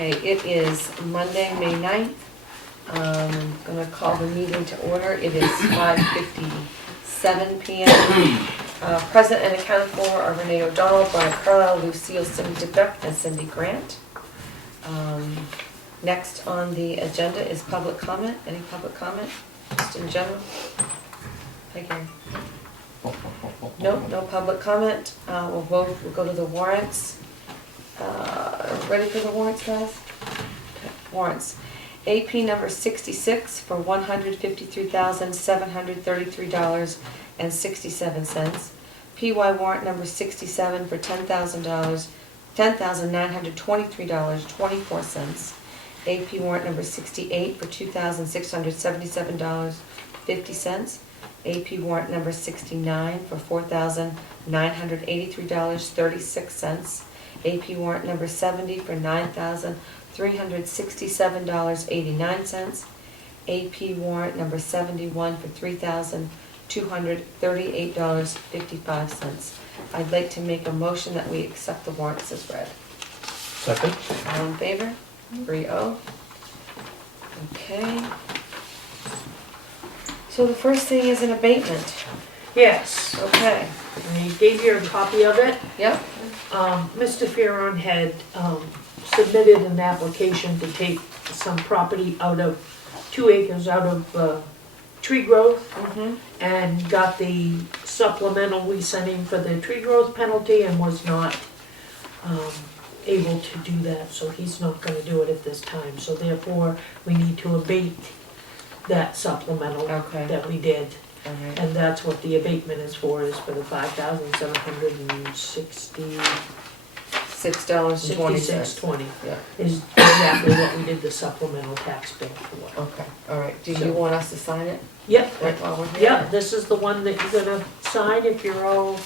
Okay, it is Monday, May 9th. I'm gonna call the meeting to order. It is 5:57 PM. Present and accounted for are Renee O'Donnell, Brian Carlisle, Lucille Simon-Debeck, and Cindy Grant. Next on the agenda is public comment. Any public comment, just in general? Hi, Gary. No public comment. We'll go to the warrants. Ready for the warrants, guys? Okay, warrants. AP number 66 for $153,733.67. PY warrant number 67 for $10,923.24. AP warrant number 68 for $2,677.50. AP warrant number 69 for $4,983.36. AP warrant number 70 for $9,367.89. AP warrant number 71 for $3,238.55. I'd like to make a motion that we accept the warrants as read. Second. All in favor? 3-0. Okay. So the first thing is an abatement. Yes, Okay. I gave you a copy of it. Yep. Mr. Fearon had submitted an application to take some property out of, 2 acres out of tree growth, and got the supplemental we sent him for the tree growth penalty and was not able to do that, so he's not gonna do it at this time. So therefore, we need to abate that supplemental Okay. that we did. All right. And that's what the abatement is for the $5,760. $6.20. Yeah. Is exactly what we did the supplemental tax bill for. Okay. All right. Do you want us to sign it Yep, right while we're here? yeah, this is the one that you're gonna sign if you're all,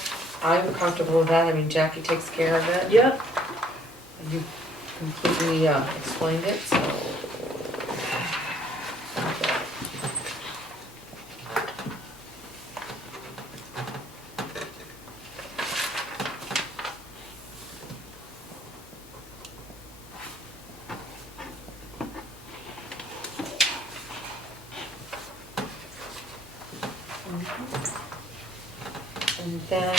I'm comfortable with that. I mean, Jackie takes care of it. yep. You completely explained it, so. Okay. And then,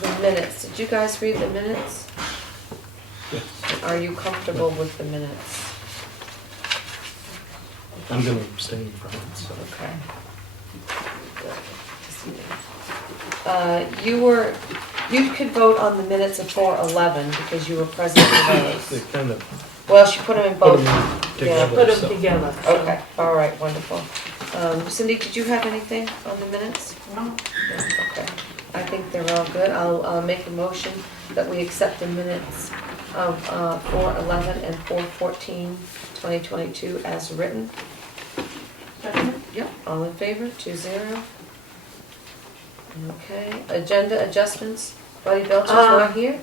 the minutes. Did you guys read the minutes? Yeah. Are you comfortable with the minutes? I'm gonna abstain from it, so. Okay. You could vote on the minutes of 4/11 because you were present for They those. kind of Well, she put them in put both. them Yeah, together. Put them so- together. so. Okay, all right, wonderful. Cindy, did you have anything on the minutes? No. Okay, I think they're all good. I'll make a motion that we accept the minutes of 4/11 and 4/14/2022 as written. Yep, all in favor, 2-0. Okay, agenda adjustments. Buddy Belcher's not here?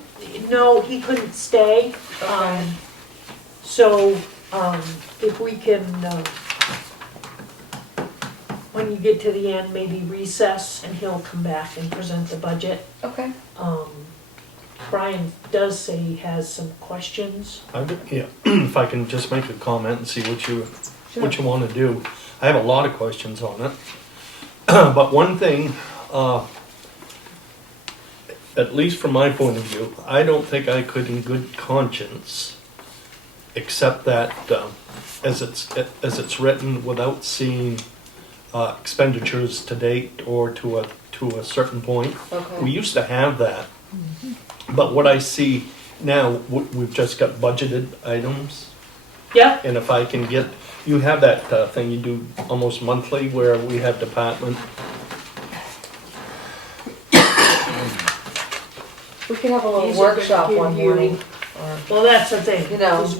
No, he couldn't stay, Okay. so, if we can, when you get to the end, maybe recess and he'll come back and present the budget. Okay. Brian does say he has some questions. Yeah, if I can just make a comment and see what you wanna do. I have a lot of questions on it. But one thing, at least from my point of view, I don't think I could in good conscience accept that, as it's written without seeing expenditures to date or to a certain point. Okay. We used to have that, but what I see now, we've just got budgeted items, Yeah, and if I can get, you have that thing you do almost monthly where we have department. We could have a little These are gonna workshop give one you- morning. or- well, that's the thing, You know. is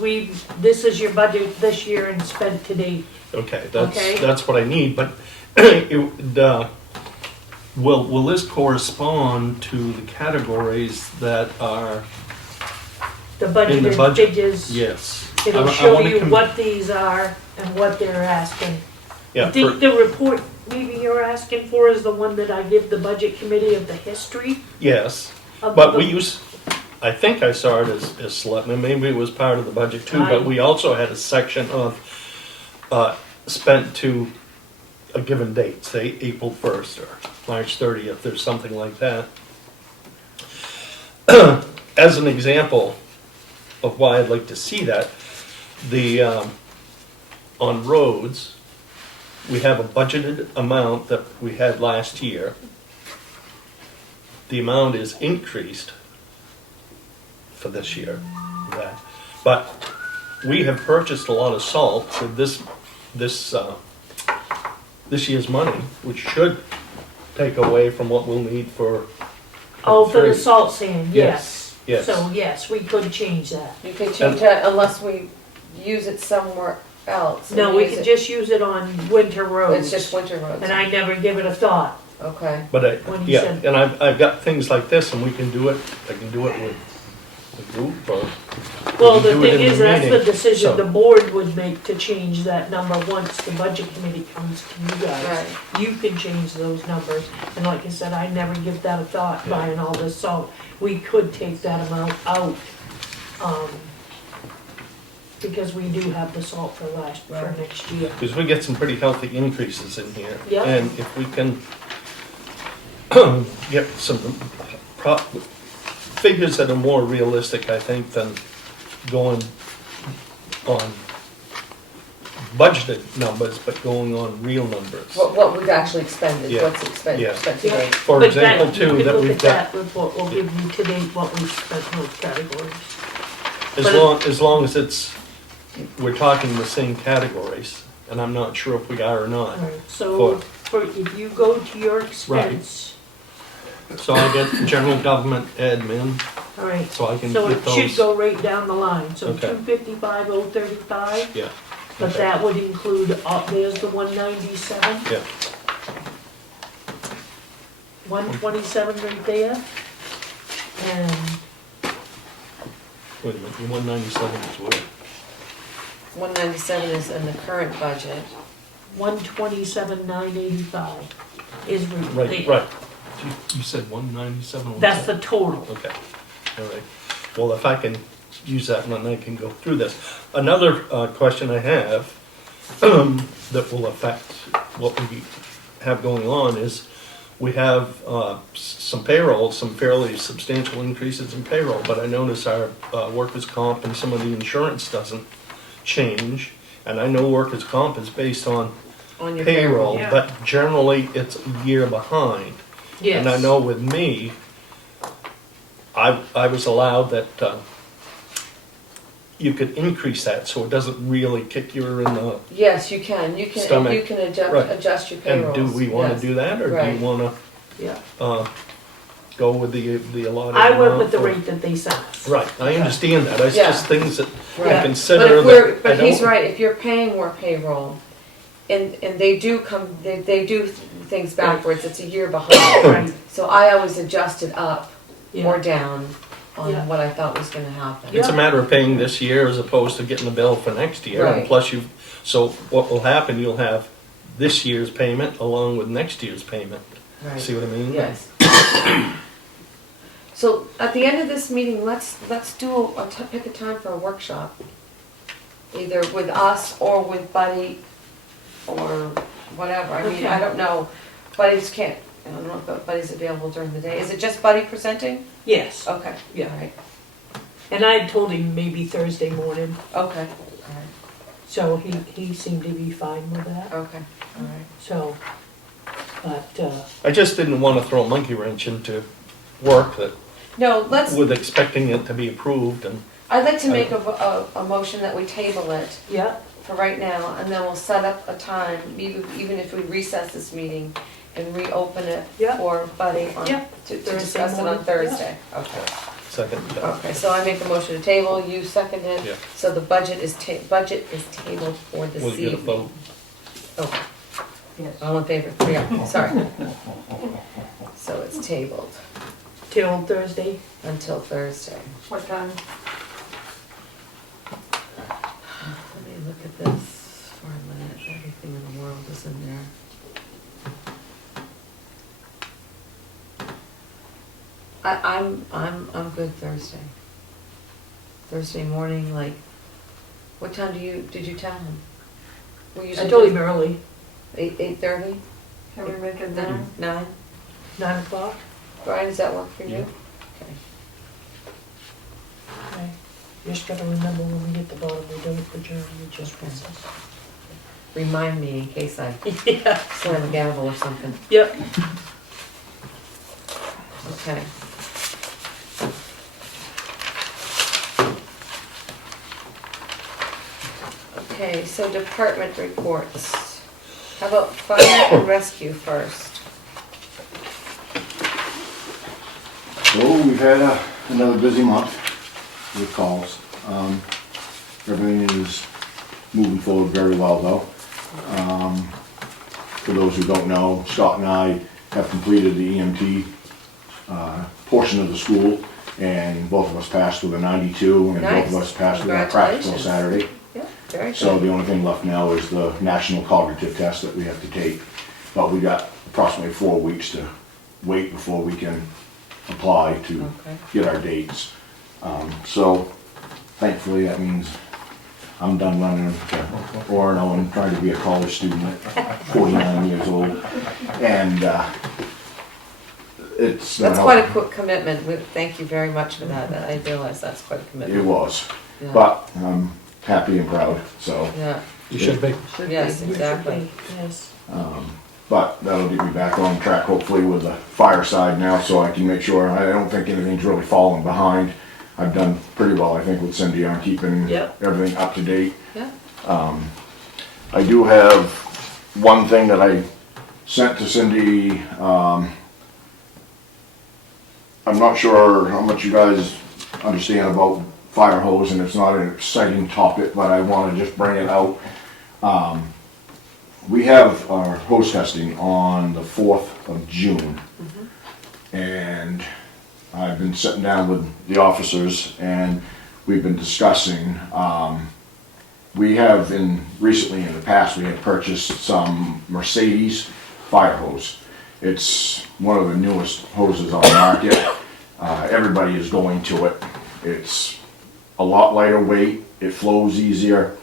this is your budget this year and spent to date. Okay, Okay. that's what I need, but will this correspond to the categories that are The in the budgeted budget? figures. Yes. It'll I show wanna you what these are and what they're asking. Yeah, I think the report maybe you're asking for is the one that I give the budget committee of the history yes, of but the- we use, I think I saw it as selectmen, maybe it was part of the budget too, Right. but we also had a section of, spent to a given date, say April 1st or March 30th or something like that. As an example of why I'd like to see that, on roads, we have a budgeted amount that we had last year. The amount is increased for this year, but we have purchased a lot of salt for this year's money, which should take away from what we'll need for. Oh, for the three. salt sand, yes. Yes. So, yes, we could change that. You could change that unless we use it somewhere else. No, and we use could it- just use it on winter roads. It's just winter roads. And I never give it a thought. Okay. But When you said- and I've got things like this, and we can do it. I can do it with the group, or Well, we the can do it thing in is, that's the meeting. decision So- the board would make to change that number once the budget committee comes to you guys. Right. You can change those numbers, and like I said, I never give that a thought, Yeah. buying all this salt. We could take that amount out, because we do have the salt for Right. next year. Because we get some pretty healthy increases in here. Yeah. And if we can get some figures that are more realistic, I think, than going on budgeted numbers, but going on real numbers. What we've actually expended, Yeah. what's expended, Yeah. spent to date. For But example, you too, could that look we've at got, that report, will give you to date what we've spent in those categories. as long as it's, we're talking the same categories, and I'm not sure if we are or not. Alright, so, if you go to your expense, So I get general government admin, alright, so I can so get it should those. go right down the line, so Okay. 255,035, Yeah, but okay. that would include, there's the 197, yeah, 127 right there. And wait a minute, the 197 is where? 197 is in the current budget. 127,985 is right there. Right, right. You said 197? That's the total. Okay, all right. Well, if I can use that one, I can go through this. Another question I have that will affect what we have going on is we have some payroll, some fairly substantial increases in payroll, but I notice our workers' comp and some of the insurance doesn't change. And I know workers' comp is based on On your payroll, yeah. but generally it's a year behind. Yes. And I know with me, I was allowed that you could increase that, so it doesn't really kick you in the, Yes, you can, Stomach. you can Right. adjust your and payrolls. do we wanna yes. do that, or do Right. you wanna, Yeah. go with the allotted I went amount, with the or- rate that they sent us. Right, I understand that, it's Yeah. just things that I Right. consider But if that I but he's don't. right, if you're paying more payroll, and they do they do things backwards, it's a year behind. Right. So I always adjusted up or Yeah. down on Yeah. what I thought was gonna happen. It's a matter of paying this year as opposed to getting a bill for next year, and Right. plus so what will happen, you'll have this year's payment along with next year's payment. Right. See what I mean? Yes. So at the end of this meeting, let's do pick a time for a workshop. Either with us or with Buddy or whatever. I mean, Okay. I don't know. Buddy's can't, I don't know if Buddy's available during the day. Is it just Buddy presenting? Yes. Okay. Yeah. All right. And I had told him maybe Thursday morning, Okay. All right. so he seemed to be fine with that. Okay. All right. So, but, I just didn't want to throw a monkey wrench into work that, No, with expecting it to be approved, and I'd like to make a motion that we table it yeah, for right now, and then we'll set up a time, even if we recess this meeting and reopen it Yeah. for Buddy on, Yeah. to Thursday discuss it on morning, Thursday. Okay. second, Okay, so I make a motion to table, you seconded, Yeah. so the budget is tabled for this we'll evening. get a vote. Okay, yes. all in favor, yeah, sorry. So it's tabled Till Thursday. until Thursday. What time? Let me look at this for a minute, everything in the world is in there. I'm good Thursday. Thursday morning, like, what time did you tell him? I told him early, 8:30? Can we make it Then 9? 9 o'clock. Brian, does that work for you? Yeah. Okay. Okay. Just gotta remember when we hit the bottom, we don't adjourn, we just recess. Remind me in case I Yeah. slam a gavel or something. Yep. Okay. Okay, so department reports. How about fire and rescue first? So we've had another busy month with calls. Everything is moving forward very well though. For those who don't know, Scott and I have completed the EMT portion of the school, and both of us passed with a 92, and both of us passed with our practical Congratulations. Saturday. Yeah, very So good. the only thing left now is the national cognitive test that we have to take. But we got approximately 4 weeks to wait before we can apply to Okay. get our dates. So thankfully, that means I'm done running to Orono and trying to be a college student at 49 years old. And it's gonna That's help. quite a quick commitment. Thank you very much for that. I realize that's quite a It commitment. was, Yeah. but I'm happy and proud, so. Yeah, You should be. Should Yes, be. exactly. Yes. But that'll get me back on track hopefully with the fire side now, so I can make sure, I don't think anything's really falling behind. I've done pretty well, I think, with Cindy on keeping Yep. everything up to date. yeah. I do have one thing that I sent to Cindy. I'm not sure how much you guys understand about fire hose, and it's not an exciting topic, but I want to just bring it out. We have our hose testing on the 4th of June. And I've been sitting down with the officers and we've been discussing, we have recently in the past, we had purchased some Mercedes fire hose. It's one of the newest hoses on the market. Everybody is going to it. It's a lot lighter weight, it flows easier,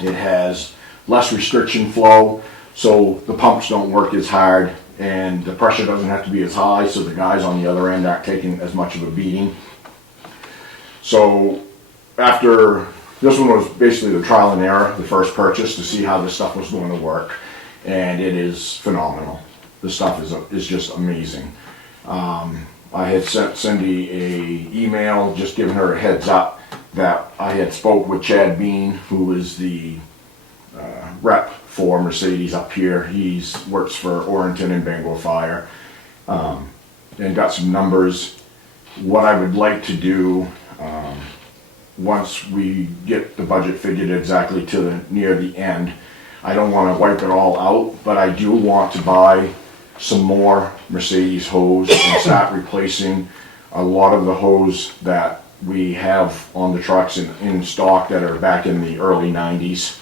it has less restriction flow, so the pumps don't work as hard and the pressure doesn't have to be as high, so the guys on the other end aren't taking as much of a beating. So after, this one was basically the trial and error, the first purchase, to see how this stuff was going to work, and it is phenomenal. This stuff is just amazing. I had sent Cindy a email just giving her a heads up that I had spoke with Chad Bean, who is the rep for Mercedes up here. He works for Orrington and Bangor Fire, and got some numbers. What I would like to do, once we get the budget figured exactly to near the end, I don't want to wipe it all out, but I do want to buy some more Mercedes hose and start replacing a lot of the hose that we have on the trucks in stock that are back in the early 90s.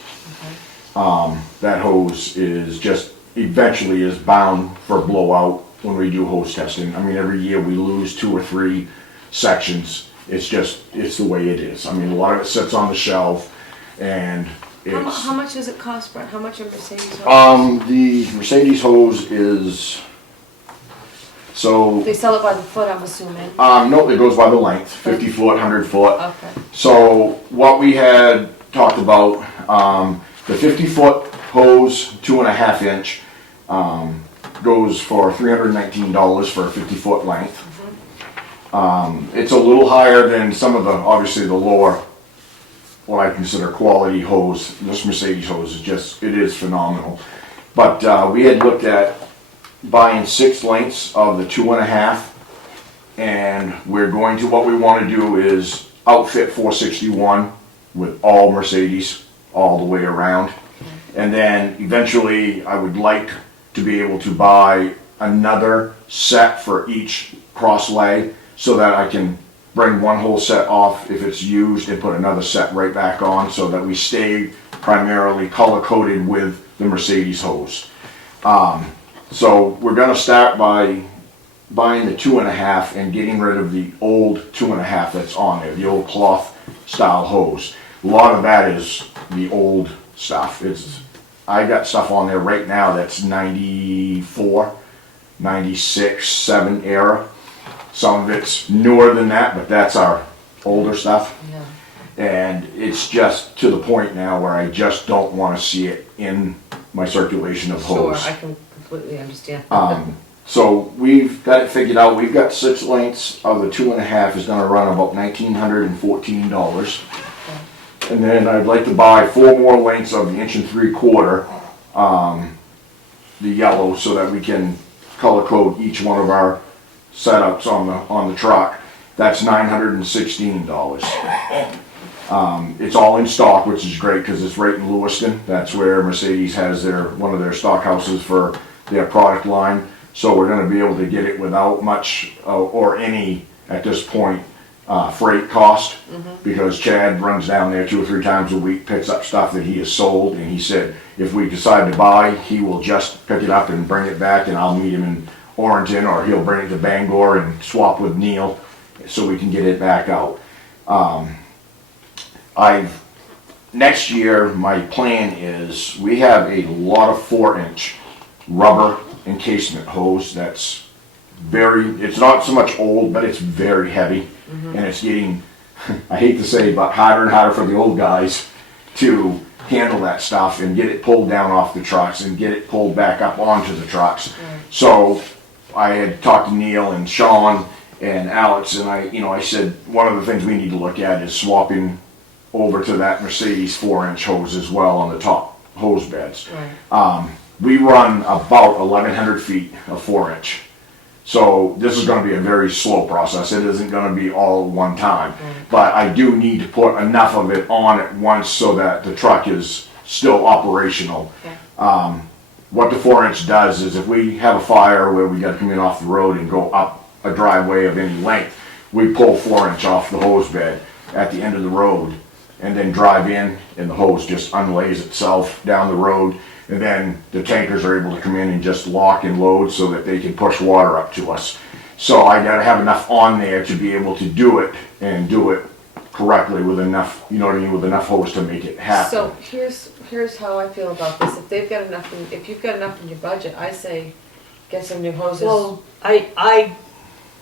That hose is just eventually is bound for blowout when we do hose testing. I mean, every year we lose 2 or 3 sections. It's the way it is. I mean, a lot of it sits on the shelf, and it's. How much does it cost, Brent? How much are Mercedes hoses? The Mercedes hose is, so, They sell it by the foot, I'm assuming. no, it goes by the length, 50 foot, 100 foot. Okay. So what we had talked about, the 50-foot hose, 2.5 inch, goes for $319 for a 50-foot length. It's a little higher than some of the, obviously the lower, what I consider quality hose. This Mercedes hose is just, it is phenomenal. But we had looked at buying 6 lengths of the 2.5, and we're going to, what we want to do is outfit 461 with all Mercedes all the way around. And then eventually I would like to be able to buy another set for each cross lay so that I can bring one whole set off if it's used and put another set right back on, so that we stay primarily color coded with the Mercedes hose. So we're gonna start by buying the 2.5 and getting rid of the old 2.5 that's on there, the old cloth style hose. A lot of that is the old stuff. I got stuff on there right now that's 94, 96, 7 era. Some of it's newer than that, but that's our older stuff. Yeah. And it's just to the point now where I just don't want to see it in my circulation of Sure, hose. I can completely understand. So we've got it figured out. We've got 6 lengths of the 2.5 is going to run about $1,914. And then I'd like to buy 4 more lengths of the 1 3/4, the yellow, so that we can color code each one of our setups on the truck. That's $916. It's all in stock, which is great because it's right in Lewiston. That's where Mercedes has one of their stock houses for their product line. So we're going to be able to get it without much or any, at this point, freight cost, because Chad runs down there 2 or 3 times a week, picks up stuff that he has sold, and he said if we decide to buy, he will just pick it up and bring it back, and I'll meet him in Orrington, or he'll bring it to Bangor and swap with Neil so we can get it back out. Next year, my plan is, we have a lot of 4-inch rubber encasement hose that's it's not so much old, but it's very heavy, and it's getting, I hate to say, but harder and harder for the old guys to handle that stuff and get it pulled down off the trucks and get it pulled back up onto the trucks. So I had talked to Neil and Sean and Alex, and I said one of the things we need to look at is swapping over to that Mercedes 4-inch hose as well on the top hose beds. We run about 1,100 feet of 4-inch. So this is going to be a very slow process. It isn't going to be all one time. But I do need to put enough of it on at once so that the truck is still operational. What the 4-inch does is, if we have a fire where we got to come in off the road and go up a driveway of any length, we pull 4-inch off the hose bed at the end of the road and then drive in, and the hose just unlays itself down the road. And then the tankers are able to come in and just lock and load so that they can push water up to us. So I gotta have enough on there to be able to do it, and do it correctly with enough, you know what I mean, with enough hose to make it happen. So here's how I feel about this. If they've got enough, if you've got enough in your budget, I say get some new hoses. Well, I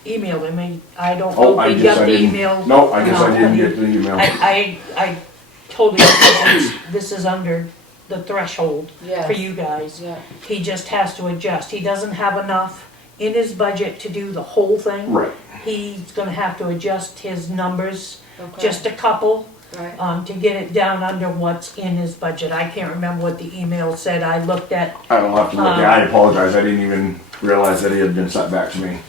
emailed him, I don't know if he got the email. No, I guess I didn't get the email. I told him this is under the threshold for you guys. Yeah. He just has to adjust. He doesn't have enough in his budget to do the whole thing. Right. He's gonna have to adjust his numbers, Okay. just a couple, Right. to get it down under what's in his budget. I can't remember what the email said. I looked at, I don't have to look at it. I apologize. I didn't even realize that it had been sent back to me.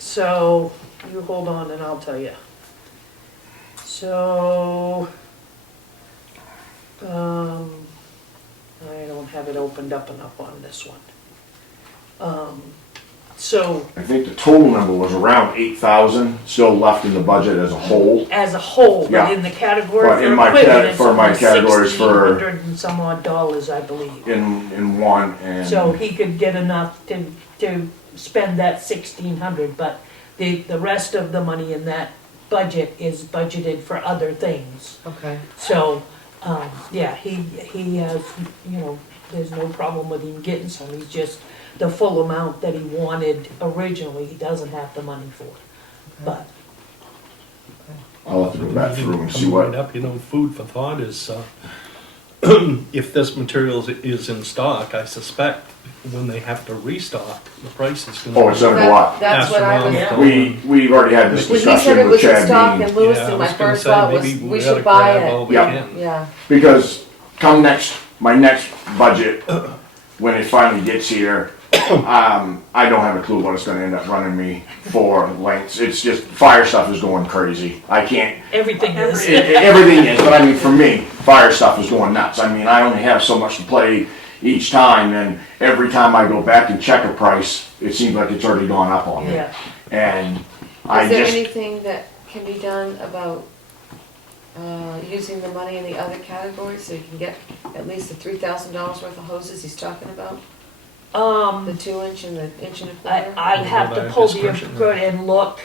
so, you hold on and I'll tell you. So, I don't have it opened up enough on this one. So, I think the total number was around 8,000 still left in the budget as a whole. as a whole, but Yeah. in the category But for in my equipment, it's for my only categories for- $1,600 and some odd dollars, I believe. In one, and So he could get enough to spend that 1,600, but the rest of the money in that budget is budgeted for other things. Okay. So, yeah, he has, there's no problem with him getting some, he's just, the full amount that he wanted originally, he doesn't have the money for. But, I'll have to go back through and see Coming what. right up, food for thought is, if this material is in stock, I suspect when they have to restock, the price is gonna. Oh, it's gonna go up. That's what I was. astronomical. We've already had this When he said discussion it with was in Chad stock Bean. in Lewiston, Yeah, I my was gonna first say, thought was maybe we gotta should buy grab all it. we Yeah. can. Yeah. Because come my next budget, when it finally gets here, I don't have a clue what it's gonna end up running me for lengths. It's just, fire stuff is going crazy. I can't, everything is. everything is, but I mean, for me, fire stuff is going nuts. I mean, I only have so much to play each time, and every time I go back and check a price, it seems like it's already gone up on me. Yeah, And Is there anything that can be done about using the money in the other categories so you can get at least the $3,000 worth of hoses he's talking about? The 2-inch and the 1.25 inch? I'd have to Well, pull the, discretion, go and look,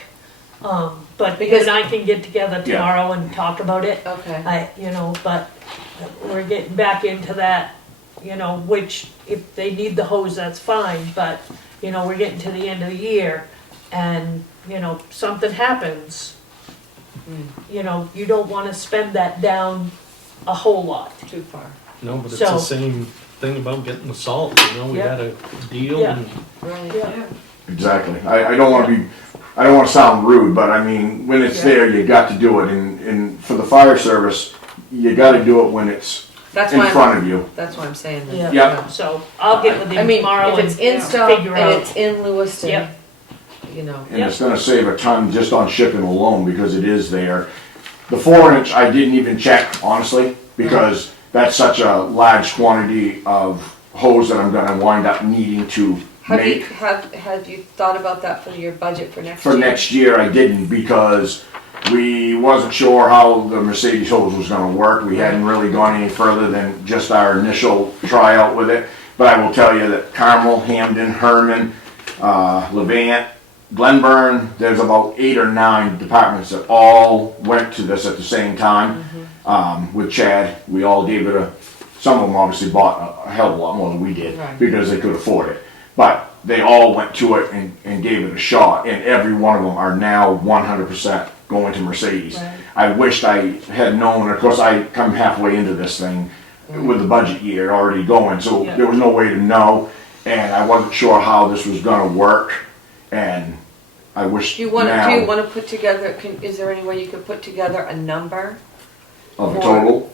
but you Because- and I can get together Yeah. tomorrow and talk about it. Okay, But we're getting back into that, which if they need the hose, that's fine, but, we're getting to the end of the year and, something happens. You don't wanna spend that down a whole lot. too far. No, but it's So- the same thing about getting the salt, we Yeah. had a deal Yeah. and Right. Yeah. Exactly. I don't wanna be, I don't wanna sound rude, but I mean, when it's Yeah. there, you got to do it, and for the fire service, you gotta do it when it's That's in why front of you. that's why I'm saying that. Yeah. Yep. So I'll get with I him mean, tomorrow if and it's in stock figure and out. it's in Lewiston, Yep. And Yep. it's gonna save a ton just on shipping alone, because it is there. The 4-inch, I didn't even check, honestly, because that's such a large quantity of hose that I'm gonna wind up needing to Have you, make. have you thought about that for your budget for next year? For next year, I didn't, because we wasn't sure how the Mercedes hose was gonna work. We hadn't really gone any further than just our initial tryout with it. But I will tell you that Carmel, Hamden, Herman, Levant, Glenburn, there's about 8 or 9 departments that all went to this at the same time. With Chad, we all gave it some of them obviously bought a hell of a lot more than we did, Right. because they could afford it. But they all went to it and gave it a shot, and every one of them are now 100% going to Mercedes. Right. I wished I had known, of course I come halfway into this thing with the budget year already going, so Yeah. there was no way to know, and I wasn't sure how this was gonna work, and I wish Do you now want to put together, is there any way you could put together a number? of the for- total.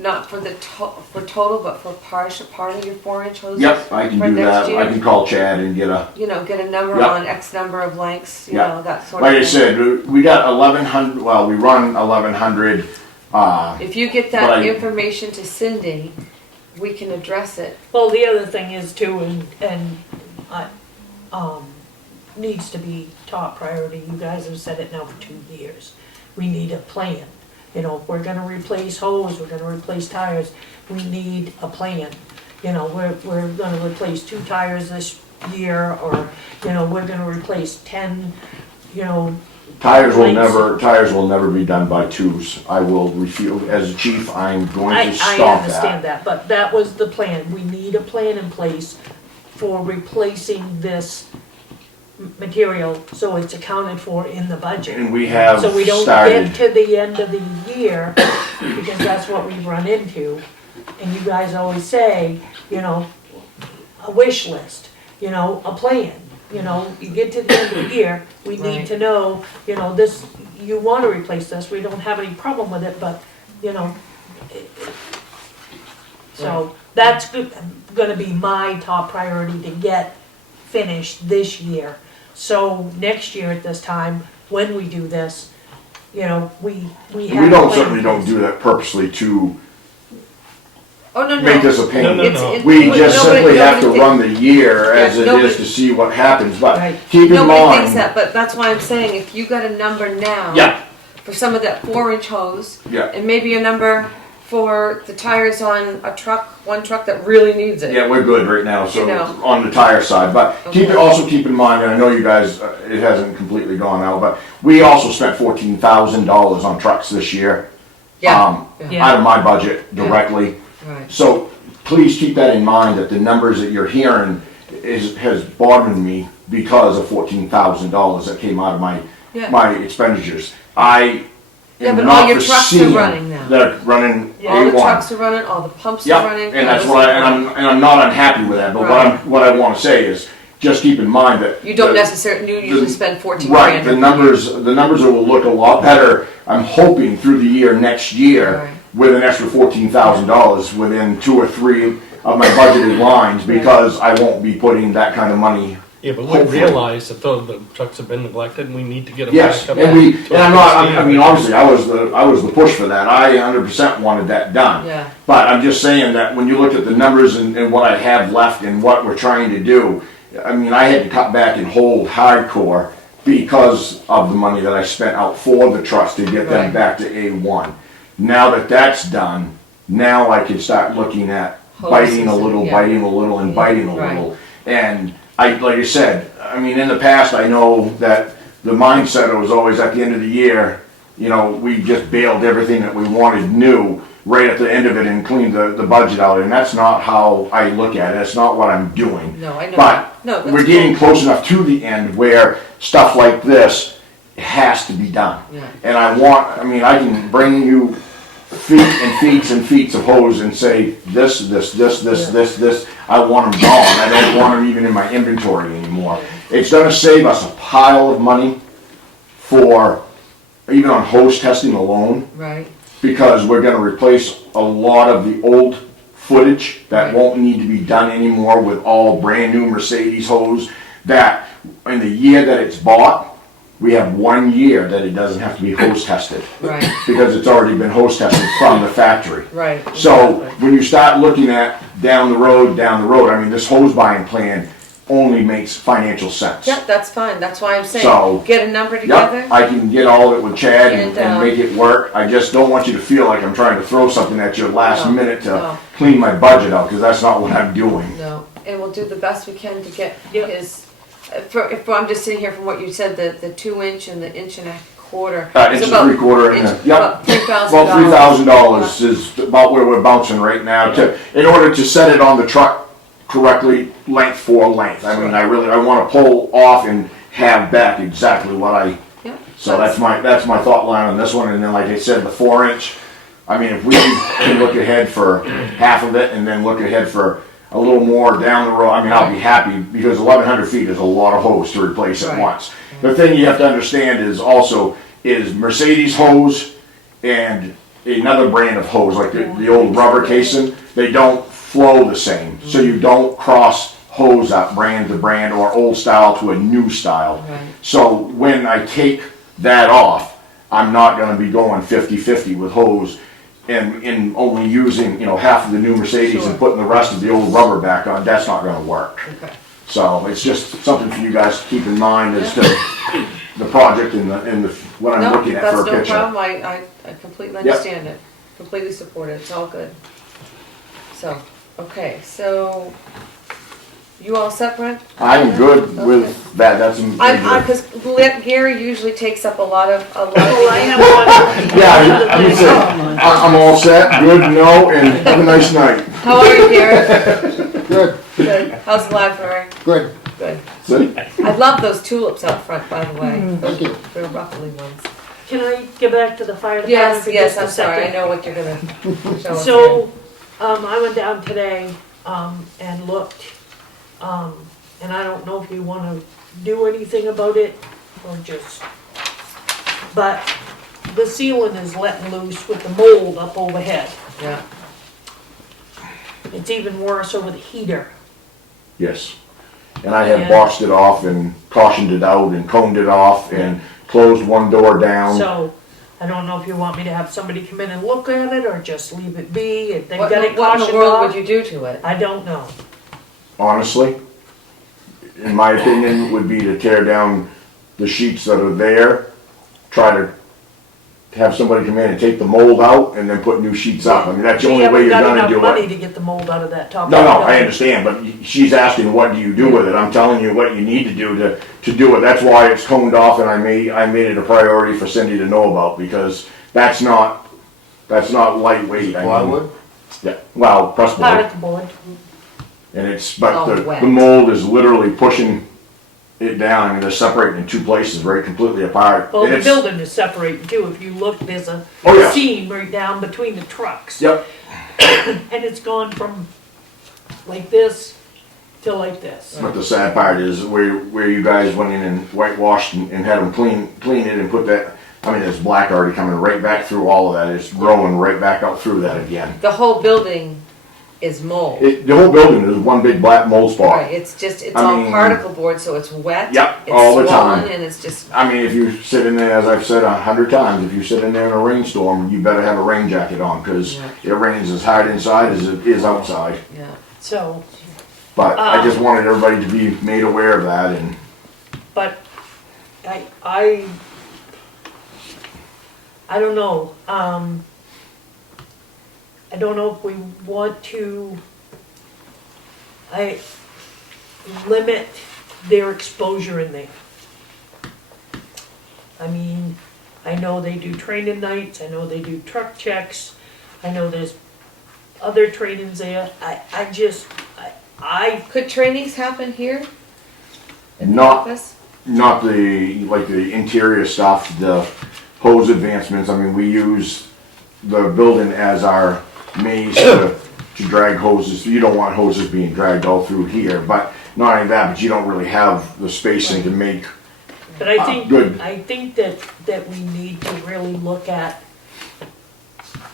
Not for for total, but for part of your 4-inch hoses? Yep, I can for do next that. year? I can call Chad and get a, Get a number Yep. on X number of lengths, Yep. that sort of thing. like I said, we got 1100, well, we run 1100, If you get But that I- information to Cindy, we can address it. Well, the other thing is too, needs to be top priority. You guys have said it now for 2 years. We need a plan. If we're gonna replace hose, we're gonna replace tires, we need a plan. We're gonna replace 2 tires this year, or, we're gonna replace 10, tires Lights. will never be done by twos. I will refuse, as a chief, I'm going I to stop understand that. that, but that was the plan. We need a plan in place for replacing this material, so it's accounted for in the budget. And we have So we don't started, get to the end of the year, because that's what we've run into. And you guys always say, a wish list, a plan. You get to the end of the year, we need Right. to know, this, you wanna replace this, we don't have any problem with it, but, so that's gonna be my top priority to get finished this year. So next year at this time, when we do this, we have. we a certainly plan. don't do that purposely to Oh, no, make this no. a pain. No. We just simply have to nobody run the year as it nobody- is to see what happens, but Right. keep in Nobody thinks mind. that, but that's why I'm saying, if you got a number now. Yeah, For some of that 4-inch hose, yeah, and maybe a number for the tires on a truck, one truck that really needs it. yeah, we're good right now, so, You know. on the tire side, but Okay. also keep in mind, and I know you guys, it hasn't completely gone out, but we also spent $14,000 on trucks this year. Yeah, Yeah. Out of my budget directly. right. So please keep that in mind, that the numbers that you're hearing has bothered me because of $14,000 that came out of Yeah. my expenditures. I Yeah, am but not all your trucks are foreseeing running now. They're running Yeah. All the A1. trucks are running, all the pumps are Yep, running. and that's all what this- and I'm not unhappy with that, but Right. what I wanna say is, just keep in mind that. You don't the- necessarily, you usually spend 14 Right, grand. the numbers will look a lot better, I'm hoping, through the year next year, Right. with an extra $14,000 within 2 or 3 of my budgeted lines, because I won't be putting that kind of money. Yeah, but we Hopefully. realize that the trucks have been neglected and we need to get them Yes, back up. and to and I'm a not, standard. I mean, obviously, I was the push for that, I 100% wanted that done. Yeah, But I'm just saying that when you look at the numbers and what I have left and what we're trying to do, I mean, I had to cut back and hold hardcore because of the money that I spent out for the trucks to get them Right. back to A1. Now that that's done, now I can start looking at Whole biting a season, little, yeah. biting a little, and biting a Right. little. And like I said, I mean, in the past, I know that the mindset was always at the end of the year, you know, we just bailed everything that we wanted new right at the end of it and cleaned the budget out, and that's not how I look at it, that's not what I'm doing. No, I know. But No, that's we're getting cool. close enough to the end where stuff like this has to be done. Yeah. And I mean, I can bring you feet and feet and feet of hose and say, this, I want them gone. I don't want them even in my inventory anymore. It's gonna save us a pile of money for, even on hose testing alone, Right, because we're gonna replace a lot of the old footage that Right. won't need to be done anymore with all brand new Mercedes hose, that in the year that it's bought, we have 1 year that it doesn't have to be hose tested, right, because it's already been hose tested from the factory. right. So exactly. when you start looking at down the road, I mean, this hose buying plan only makes financial sense. Yep, that's fine, that's why I'm saying, So- get a number together. Yep, I can get all of it with Chad and And, make it work. I just don't want you to feel like I'm trying to throw something at you last No, minute to no. clean my budget out, because that's not what I'm doing. No, and we'll do the best we can to get Yep. his, if I'm just sitting here from what you said, the 2 inch and the 1.25 inch. Inch and 3/4 and, yep. About $3,000. Well, $3,000 is about where we're bouncing right now in order to set it on the truck correctly, length for length. I mean, I want to pull off and have back exactly what I, Yeah, so that's my thought line on this one. And then, like I said, the 4 inch, I mean, if we can look ahead for half of it and then look ahead for a little more down the road, I mean, I'll be happy, because 1,100 feet is a lot of hose to replace at Right. once. The thing you have to understand is also, is Mercedes hose and another brand of hose, like the old rubber casing, they don't flow the same. So you don't cross hose up brand to brand or old style to a new style. Right. So when I take that off, I'm not gonna be going 50-50 with hose and only using, you know, half of the new Mercedes Sure. and putting the rest of the old rubber back on. That's not gonna work. Okay. So it's just something for you guys to keep in mind as to the project and what I'm No, looking at that's for a no picture. problem, I completely understand it, completely support it, it's all good. So, okay, so, you all set, Brent? I'm good with that, that's. Because Gary usually takes up a lot of. Oh, I have one. Yeah, I mean, I'm all set, good, no, and have a nice night. How are you, Gary? Good, Good. How's the library? good, Good. See? I love those tulips out front, by the way. thank you. They're ruffly ones. Can I get back to the fire department Yes, for yes, just a I'm sorry, I second? know what you're gonna show us here. So, I went down today, and looked, and I don't know if you wanna do anything about it, or just, but the ceiling is letting loose with the mold up overhead. Yeah, It's even worse over the heater. Yes. And I have Yeah. boxed it off and cautioned it out and combed it off and closed one door down. So, I don't know if you want me to have somebody come in and look at it, or just leave it be, if they've what got in it the- what in the cautioned world would off. you do to it? I don't know. Honestly, in my opinion, would be to tear down the sheets that are there, try to have somebody come in and take the mold out and then put new sheets up. I mean, that's the only way you're gonna We haven't got do enough money it. to get the mold out of that top. No, of the I building. understand, but she's asking, what do you do with it? I'm telling you what you need to do to do it. That's why it's coned off, and I made it a priority for Cindy to know about, because that's not lightweight. I mean, Plywood? Yeah, well, press board. Particle board. And it's, but all the wet. mold is literally pushing it down. I mean, they're separating in two places, very completely apart. Well, And the it's- building is separating too. If you look, there's a Oh, yeah. seam right down between the trucks. Yep, And it's gone from like this to like this. but the sad part is where you guys went in and whitewashed and had them clean it and put that, I mean, there's black already coming right back through all of that. It's growing right back out through that again. The whole building is mold. The whole building is one big black mold spot. Right, it's I all mean- particle board, so it's wet. Yep, it's all the swollen, time. And it's just, I mean, if you sit in there, as I've said 100 times, if you sit in there in a rainstorm, you better have a rain jacket on, because Yeah. it rains as hard inside as it is outside. yeah. So, But I just wanted everybody to be made aware of that, and but I don't know. I don't know if we want to. limit their exposure in there. I mean, I know they do training nights, I know they do truck checks, I know there's other trainings there. I Could trainings happen here? In the Not- office? Not like the interior stuff, the hose advancements, I mean, we use the building as our maze to drag hoses. You don't want hoses being dragged all through here, but not only that, but you don't really have the spacing to make, But I think, good. I think that we need to really look at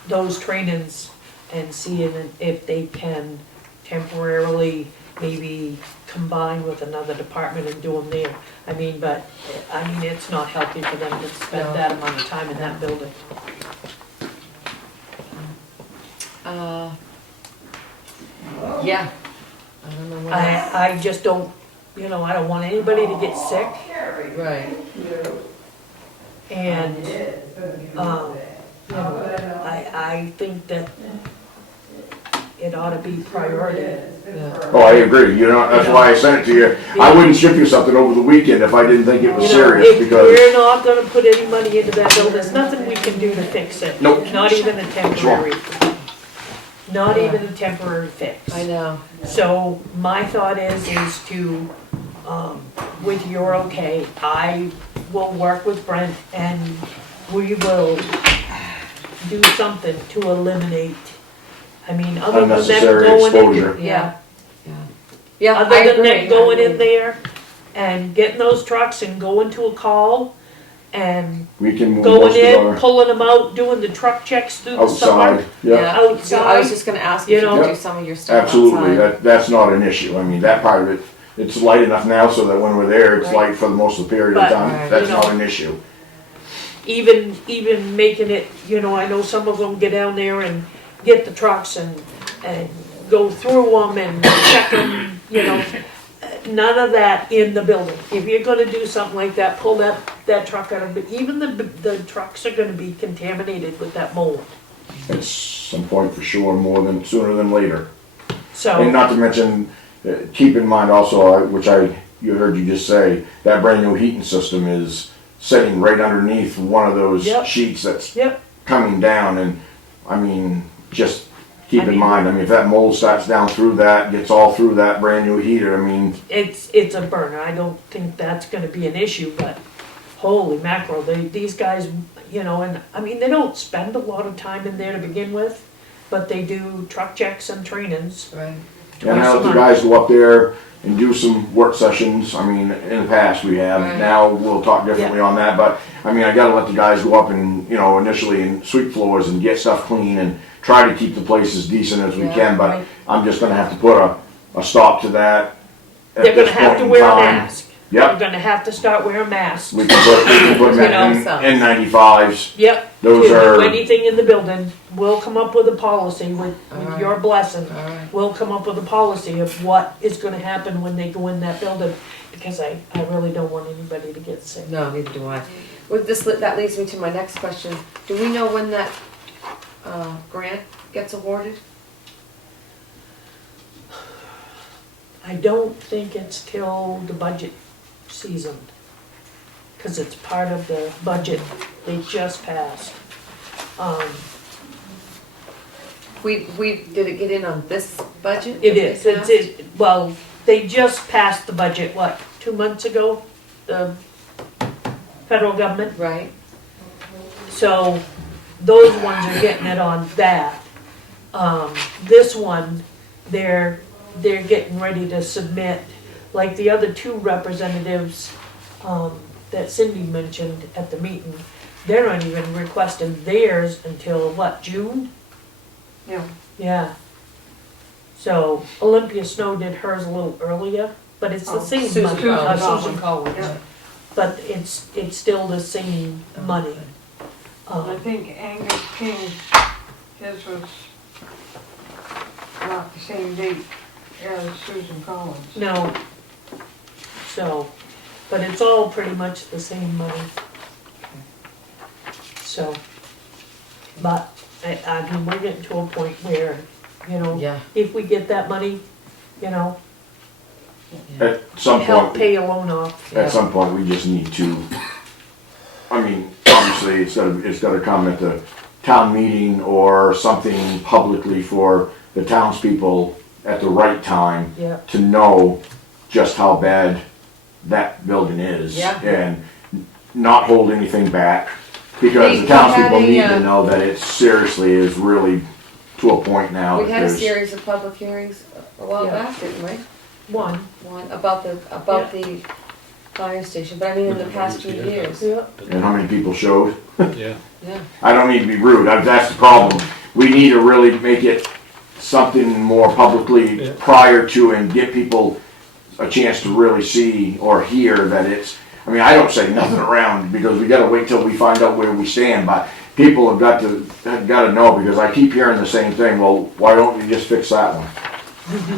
those trainings and see if they can temporarily maybe combine with another department and do them there. I mean, it's not healthy for them to spend No. that amount of time in that building. Yeah. I don't know what I just don't, I don't want anybody to get sick. else. Right. And, I think that it ought to be priority. Yeah. oh, I agree, that's why I sent it to you. I wouldn't ship you something over the weekend if I didn't think it was serious, If because, we're not gonna put any money into that bill, there's nothing we can do to fix it. Nope. Not even a temporary. Not even a temporary fix. I know. So my thought is to, with your okay, I will work with Brent and we will do something to eliminate. I mean, other than them Unnecessary going in, exposure. yeah. Yeah, I Other than agree. them going in there and getting those trucks and going to a call and we can move going most of in, our pulling them out, doing the truck checks through the summer. outside, yeah. I was Outside, just gonna ask you if you know. could do some of your stuff Absolutely, outside. that's not an issue, I mean, that part of it, it's light enough now so that when we're there, it's Right. light for the most of the period of But, time, that's you not know, an issue. even making it, I know some of them get down there and get the trucks and go through them and check them, none of that in the building. If you're gonna do something like that, pull that truck out of, even the trucks are gonna be contaminated with that mold. At some point for sure, sooner than later. And So, not to mention, keep in mind also, you heard you just say, that brand new heating system is sitting right underneath one of those Yep. sheets that's yep, coming down, and, I mean, just keep I in mean- mind, if that mold starts down through that, gets all through that brand new heater, it's a burner. I don't think that's gonna be an issue, but holy mackerel, these guys, and, they don't spend a lot of time in there to begin with, but they do truck checks and trainings. Right. and I Twice a let the month. guys go up there and do some work sessions, in the past we have, Right. now we'll talk differently on that, but, I gotta let the guys go up and, initially and sweep floors and get stuff clean and try to keep the place as decent as we Yeah, can, but right. I'm just gonna have to put a stop to that at They're gonna this have point to in wear a time. mask. Yep. They're gonna have to start wearing masks. We can put them in N95s, Yep. those To are, do anything in the building, we'll come up with a policy with Alright. your blessing. Alright. We'll come up with a policy of what is gonna happen when they go in that building, because I really don't want anybody to get sick. No, neither do I. With this, that leads me to my next question. Do we know when that, grant gets awarded? I don't think it's till the budget season, cause it's part of the budget they just passed. Did it get in on this budget? It that is, we it's, passed? well, they just passed the budget, what, 2 months ago? The federal government, Right, so those ones are getting it on that. This one, they're getting ready to submit, like the other two representatives, that Cindy mentioned at the meeting, they're not even requesting theirs until what, June? Yeah. Yeah. So Olympia Snow did hers a little earlier, but it's the Oh, same Susan money. Collins. Susan Collins. Yeah. But it's still the same money. I think Angus King, his was not the same date as Susan Collins. No. So, but it's all pretty much the same money. So, but I mean, we're getting to a point where, yeah. if we get that money, at some help point, pay a loan off. at some point, we just need to, I mean, obviously, it's gotta come at the town meeting or something publicly for the townspeople at the right time Yeah, to know just how bad that building is. Yeah. And not hold anything back, because We the townspeople had a, need to know that it seriously is really to a point now We that had a there's. series of public hearings a while Yeah. back, didn't we? one, One, about the fire station, but I mean in the past few years. yeah, And how many people showed? Yeah. Yeah, I don't need to be rude, that's the problem. We need to really make it something more publicly Yeah. prior to and give people a chance to really see or hear that it's, I mean, I don't say nothing around because we gotta wait till we find out where we stand, but people have got to know, because I keep hearing the same thing, well, why don't you just fix that one?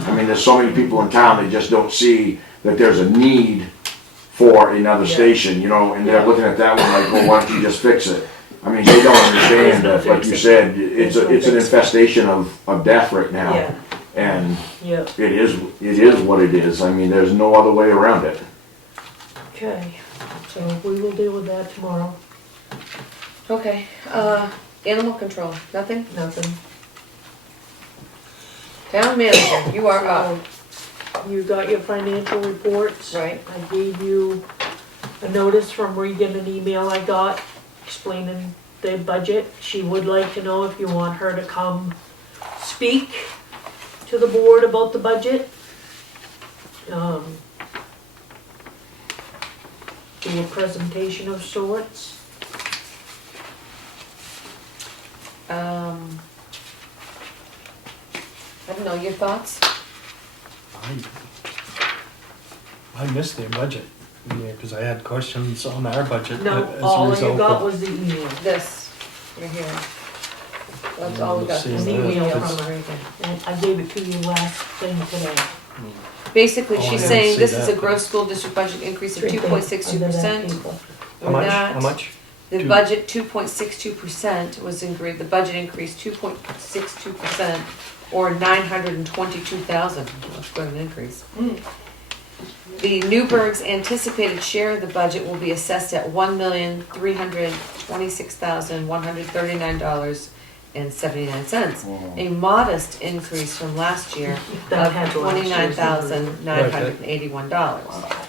I mean, there's so many people in town that just don't see that there's a need for another Yeah. station, you know, and they're looking at that one like, well, why don't you just fix it? I mean, they don't understand that, like you said, it's an infestation of death right now. yeah, And yeah, it is what it is. I mean, there's no other way around it. okay, so we will deal with that tomorrow, okay, animal control, nothing? nothing. Town manager, you are up. So, you got your financial reports. Right. I gave you a notice from Regan, an email I got explaining the budget. She would like to know if you want her to come speak to the board about the budget. Do a presentation of sorts. I don't know, your thoughts? I missed their budget, yeah, because I had questions on our budget No, as a all you result got of. was the email. This, right here. That's all we got, See is that. the email It's- from Reagan. And I gave it to you last thing today. Basically, Oh, I she's didn't saying see this is a that. gross school district budget increase of Three things 2.62%. under that table. How much, how much? The Two. budget, 2.62% was agreed, the budget increased 2.62%, or 922,000, that's quite an increase. The Newburgh's anticipated share of the budget will be assessed at $1,326,139.79, a modest increase from last year That of had last year's $29,981.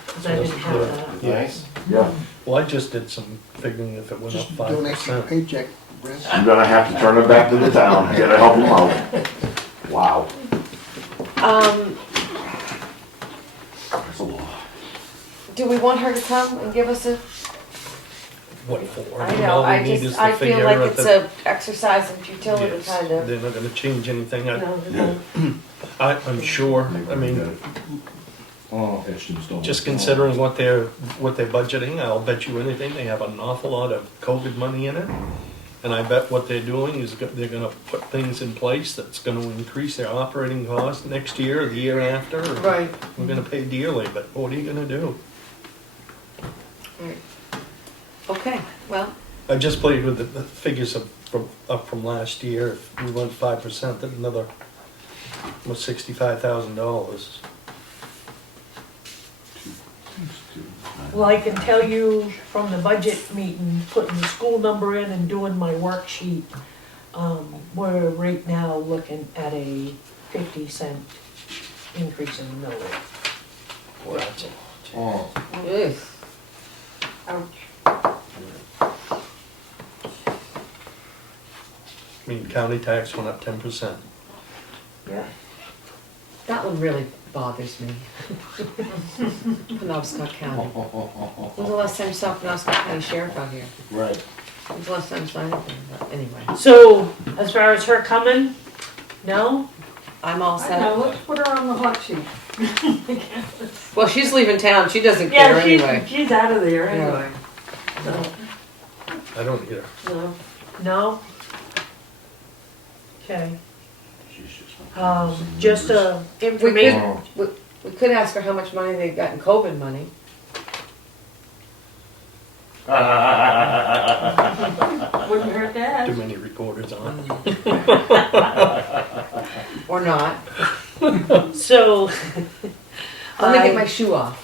Because I didn't have that. Yes. Yeah. Well, I just did some figuring if it went up Just donate your 5%. paycheck, Chris. I'm gonna have to turn it back to the town. Gotta help them out. Wow. That's a lot. Do we want her to come and give us a, What for? I And know, all we I need just, is the I feel figure like at it's the- a exercise in futility Yes, kind of. they're not gonna change anything. No, I'm sure, I mean, Oh, etched in stone. just considering what they're budgeting, I'll bet you anything, they have an awful lot of COVID money in it. And I bet what they're doing is they're gonna put things in place that's gonna increase their operating costs next year or the year after. Right. We're gonna pay dearly, but what are you gonna do? Right. Okay, well, I just played with the figures up from last year. If we went 5%, then another, was $65,000. Well, I can tell you from the budget meeting, putting the school number in and doing my worksheet, we're right now looking at a 50-cent increase in the mill rate. Boy, that's a lot. Oh. ugh. I mean, county tax went up 10%. Yeah. That one really bothers me. Penobscot County. When's the last time you saw Penobscot County Sheriff out here? Right. When's the last time you saw anything? But anyway, So, as far as her coming, no? I'm all I know, set. let's put her on the hot seat. Well, she's leaving town, she doesn't care Yeah, anyway. she's out of there Yeah. anyway. No. I don't either. No. No? Okay, She's just. just We information, could, we could ask her how much money they got in COVID money. Wouldn't hurt to Too ask. many reporters on. Or not. so, Let me get I- my shoe off.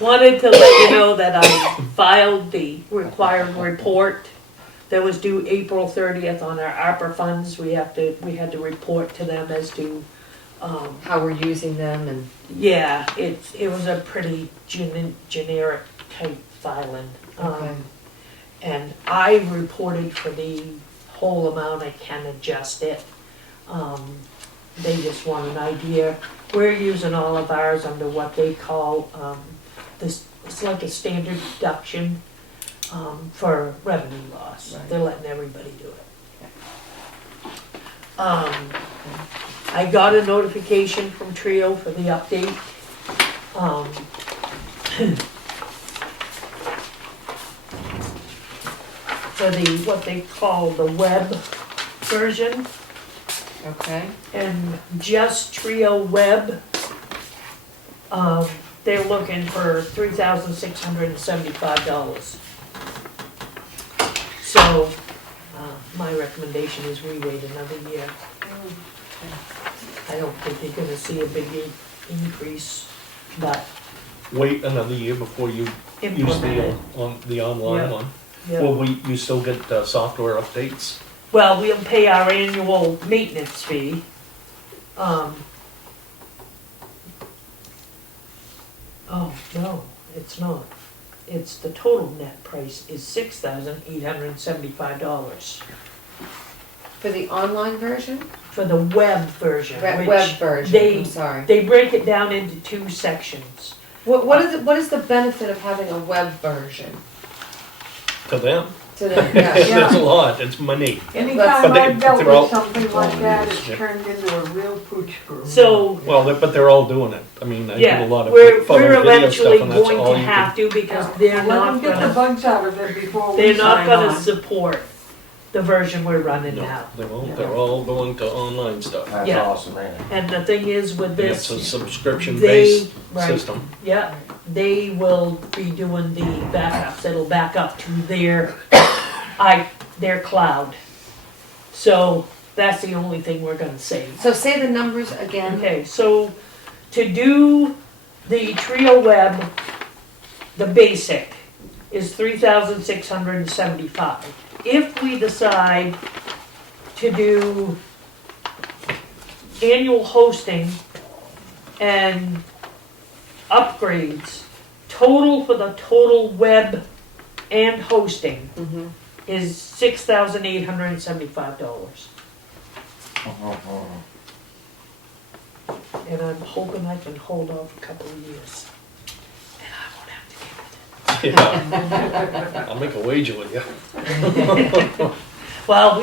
Wanted to let you know that I filed the required report that was due April 30th on our ARPA funds. We had to report to them as to, How we're using them and, yeah, it was a pretty generic type filing. okay. And I reported for the whole amount, I can adjust it. They just want an idea. We're using all of ours under what they call, this, it's like a standard deduction, for revenue loss. Right. They're letting everybody do it. I got a notification from Trio for the update. For the, what they call the web version, Okay, and just Trio Web, they're looking for $3,675. So, my recommendation is we wait another year. I don't think you're gonna see a big increase, but Wait another year before you use implement the online Yeah. one. it. Will you still get software updates? Well, we'll pay our annual maintenance fee. Oh, no, it's not. It's the total net price is $6,875 for the online version? for the web version, Web which version, they- I'm sorry. they break it down into two sections. What is the benefit of having a web version? To them? To them, yeah. There's a lot, it's money. Anytime But they- I've dealt they're all- with something like that, it's Yeah. turned into a real pooch screw. So, Well, but they're all doing it. I mean, I do yeah, a lot of we're photo and video eventually stuff and that's going all to you have can. to because they're Let not them get the gonna, bugs out of it before we they're not sign gonna on. support the version we're running No, now. they won't, they're all going to online stuff. That's Yeah. awesome, man. And the thing is with And it's this, a subscription-based right. system. yeah, they will be doing the backups, it'll back up to their cloud. So that's the only thing we're gonna save. So say the numbers again. Okay, so to do the Trio Web, the basic is $3,675. If we decide to do annual hosting and upgrades, total for the total web and hosting Mhm. is $6,875. And I'm hoping I can hold off a couple of years. And I won't have to give it. Yeah. I'll make a wager with you. Well,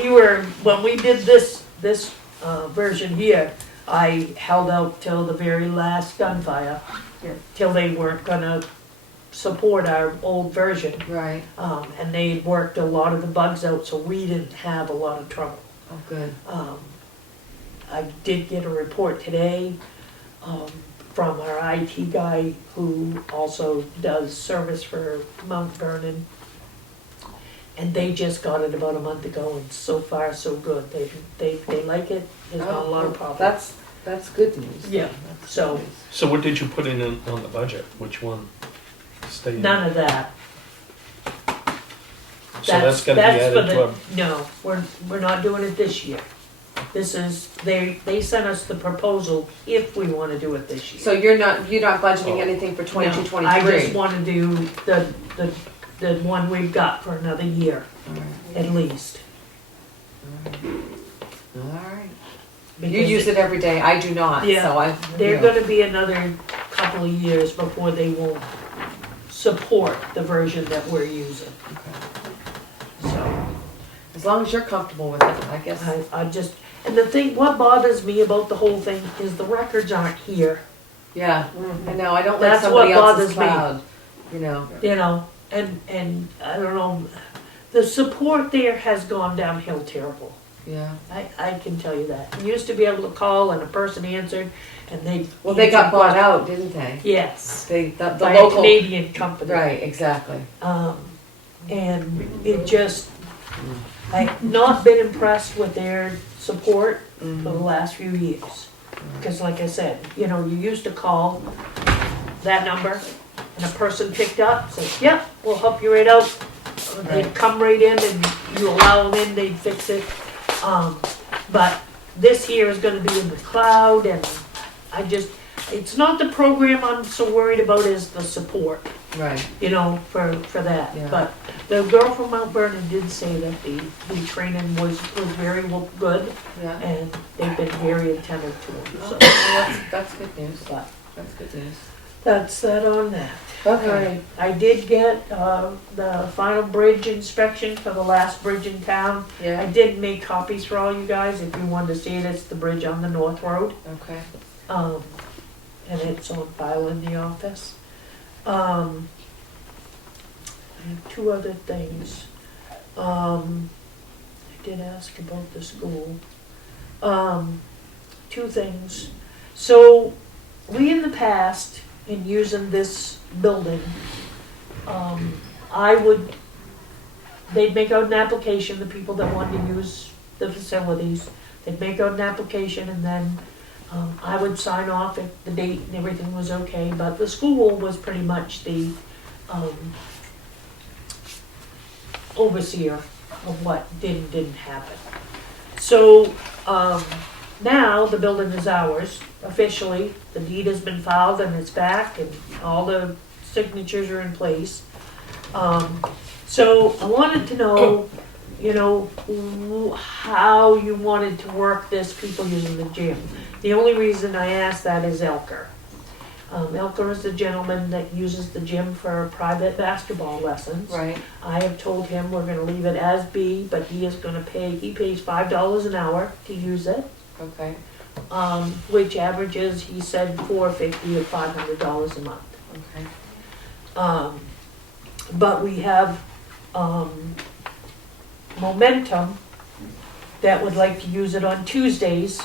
when we did this version here, I held out till the very last gunfire, till they weren't gonna support our old version. Right, And they worked a lot of the bugs out, so we didn't have a lot of trouble. oh, good. I did get a report today, from our IT guy who also does service for Mount Vernon. And they just got it about a month ago and so far so good. They like it, there's not a lot of problems. That's good news. Yeah, That's so- good news. So what did you put in on the budget? Which one stayed in? None of that. So that's gonna be for added to the- our, No, we're not doing it this year. This is, they sent us the proposal if we wanna do it this year. So you're not budgeting Oh. anything for No, 22, 23? I just wanna do the one we've got for another year, at least. Alright. You Because use it every day, I do not, Yeah. so I. They're you know. gonna be another couple of years before they will support the version that we're using. So, As long as you're comfortable with it, I guess. I just, and the thing, what bothers me about the whole thing is the records aren't here, Yeah, I know, I don't like That's somebody what else's bothers me. cloud, you know. you know, and I don't know, the support there has gone downhill terrible. Yeah. I can tell you that. You used to be able to call and a person answered and they. Well, they got bought out, didn't they? Yes, The by a local. Canadian company. Right, exactly. And it just, I've not been impressed with their support for the last few years. Because like I said, you know, you used to call that number and a person picked up, said, yep, we'll help you right out. They'd Right. come right in and you allow them in, they'd fix it. But this here is gonna be in the cloud and it's not the program I'm so worried about as the support, Right. you know, for that. Yeah. But the girl from Mount Vernon did say that the training was very good Yeah. and they've been very attentive to them, Oh, so. well, that's good news. But That's good news. that's that on that. Okay. Alright, I did get, the final bridge inspection for the last bridge in town. I Yeah. did make copies for all you guys, if you wanted to see it, it's the bridge on the North Road. Okay. And it's on file in the office. I have two other things. I did ask about the school. Two things. So, we in the past, in using this building, they'd make out an application, the people that wanted to use the facilities, they'd make out an application and then I would sign off if the date and everything was okay, but the school was pretty much the overseer of what didn't happen. So now the building is ours officially. The deed has been filed and it's back and all the signatures are in place. So I wanted to know, you know, how you wanted to work this, people using the gym. The only reason I asked that is Elker. Elker is the gentleman that uses the gym for private basketball lessons. Right. I have told him we're gonna leave it as be, but he pays $5 an hour to use it. Okay. Which averages, he said, $450 to $500 a month. Okay. But we have, Momentum that would like to use it on Tuesdays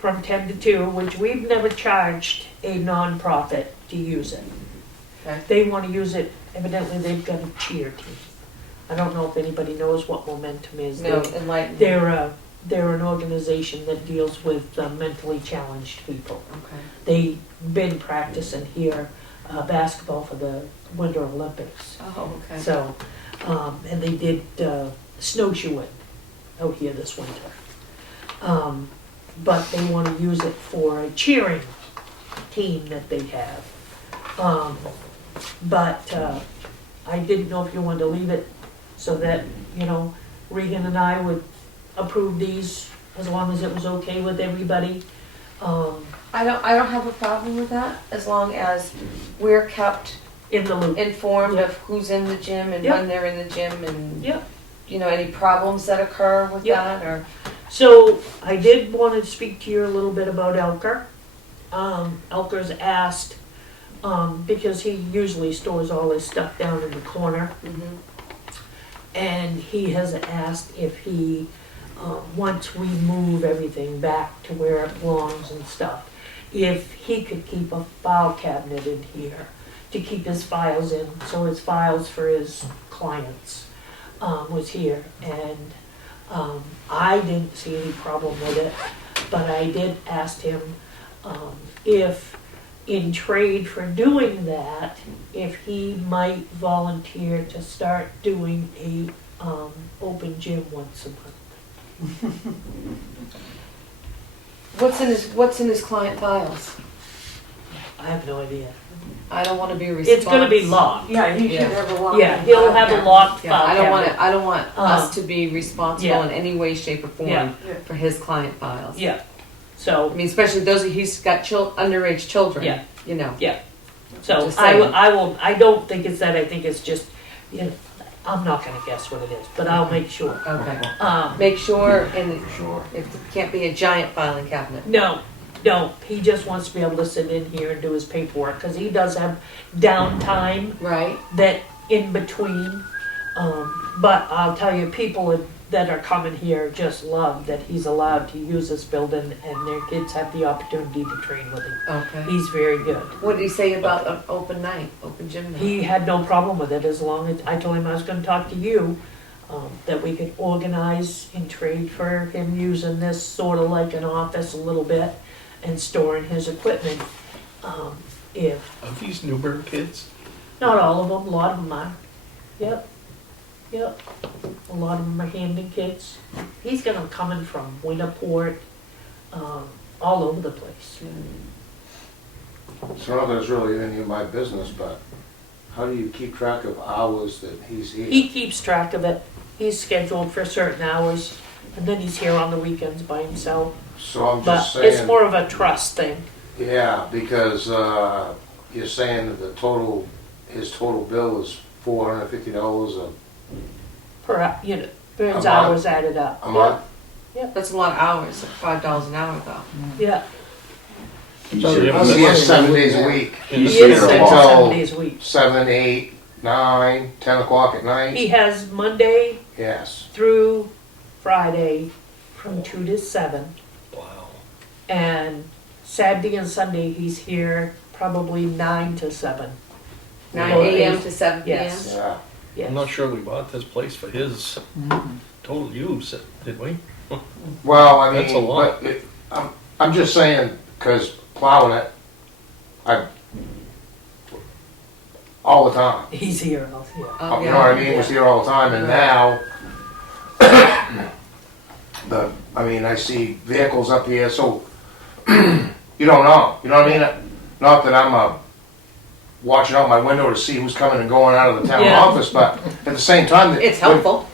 from 10 to 2, which we've never charged a nonprofit to use it. Okay. They want to use it, evidently they've got a cheer team. I don't know if anybody knows what Momentum is. No, enlighten me. They're an organization that deals with mentally challenged people. Okay. They've been practicing here basketball for the Winter Olympics. Oh, okay. So, and they did snowshoeing out here this winter. But they want to use it for a cheering team that they have. But I didn't know if you wanted to leave it so that, you know, Regan and I would approve these as long as it was okay with everybody. I don't have a problem with that, as long as we're kept In the loop. informed Yep. of who's in the gym and Yep. when they're in the gym and, Yep. you know, any problems that occur with Yep. that or, So I did want to speak to you a little bit about Elker. Elker's asked, because he usually stores all his stuff down in the corner, and he has asked if he, once we move everything back to where it belongs and stuff, if he could keep a file cabinet in here to keep his files in, so his files for his clients was here. And I didn't see any problem with it, but I did ask him if, in trade for doing that, if he might volunteer to start doing a open gym once a month. what's in his client files? I have no idea. I don't wanna be responsible. It's gonna be locked. Yeah, he Yeah. should have a lock. Yeah, he'll have a locked Yeah, file I don't want cabinet. I don't want us to be responsible yeah. in any way, shape or form Yeah. for his client files. Yeah, I so, mean, especially he's got underage children. Yeah. You know. so Just I saying. will, I don't think it's that, I think it's just, you know, I'm not gonna guess what it is, but I'll make sure. Okay. Um, Make sure, and Sure. it can't be a giant filing cabinet. No, he just wants to be able to sit in here and do his paperwork, cause he does have downtime Right. that in between. But I'll tell you, people that are coming here just love that he's allowed to use this building and their kids have the opportunity to train with him. Okay. He's very good. What did he say about an open night, open gym night? He had no problem with it as long as, I told him I was gonna talk to you, that we could organize and trade for him using this sort of like an office a little bit and storing his equipment. If, Are these Newburgh kids? not all of them, a lot of them are. Yep, yep. A lot of them are Hamden kids. He's got them coming from Winterport, all over the place. So not that it's really any of my business, but how do you keep track of hours that he's here? He keeps track of it. He's scheduled for certain hours, and then he's here on the weekends by himself. So I'm But just it's saying, more of a trust thing. yeah, because you're saying that his total bill is $450 For his month? hours added up. a month. That's a lot of hours, $5 an hour though. Yeah, He's So here- the He's here 7 days a week, He's he is here a there lot. 7 days a week. 7, 8, 9, 10 o'clock at night. He has Monday Yes. through Friday from 2 to 7. Wow. And Saturday and Sunday, he's here probably 9 to 7. 9 Well, AM to 7 PM. Yes. Yeah. Yes. I'm not sure we bought this place for his total use, did we? Well, I That's a mean, lot. but I'm just saying, because plowing it, all the time. He's here, yeah. Oh, You yeah. know what I mean? Was here all the time, and now, I see vehicles up here, so you don't know. You know what I mean? Not that I'm watching out my window to see who's coming and going out of the town Yeah. office, but at the same time, It's helpful.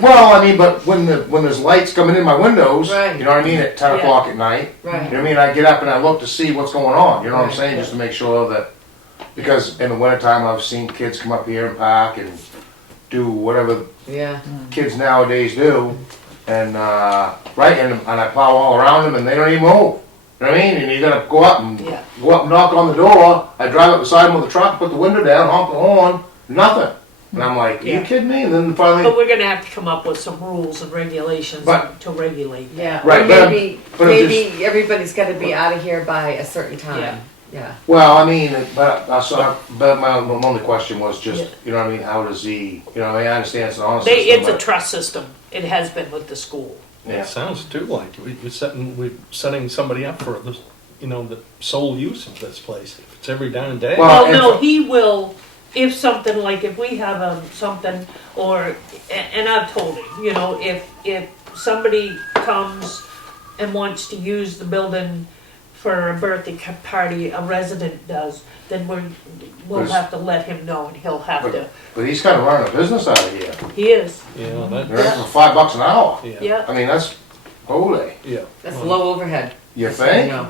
Well, I mean, but when there's lights coming in my windows, Right. you know what I mean, at 10 Yeah. o'clock at night. Right. You know what I mean? I get up and I look to see what's going on. You know what I'm Right. saying? Just to make sure that, because in the wintertime I've seen kids come up here and park and do whatever Yeah. kids nowadays do, and right, and I plow all around them and they don't even move. You know what I mean? And you gotta go up and Yeah. knock on the door. I drive up beside them with the truck, put the window down, honk the horn, nothing. And I'm like, are Yeah. you kidding me? And then finally, But we're gonna have to come up with some rules and regulations But- to regulate that. Yeah. Right, Or but I'm- maybe, but I'm maybe everybody's gotta be out of here by a certain Yeah. time. Yeah. well, I mean, but my only question was just, Yeah. you know what I mean? How does he? You know, I mean, I understand it's an honest They, system, it's a but- trust system. It has been with the school. Yeah. It sounds too like we're setting somebody up for the, the sole use of this place. If it's every damn day. Well, Well, and no, for- he will, if something, like if we have something, or, and I've told him, if somebody comes and wants to use the building for a birthday party, a resident does, then we'll But- have to let him know, and he'll have to, But he's kind of running a business out of here. he is, Yeah, You that, know, for $5 an hour. yeah. yeah. I mean, that's holy. Yeah. That's Well, low overhead. You I think? know.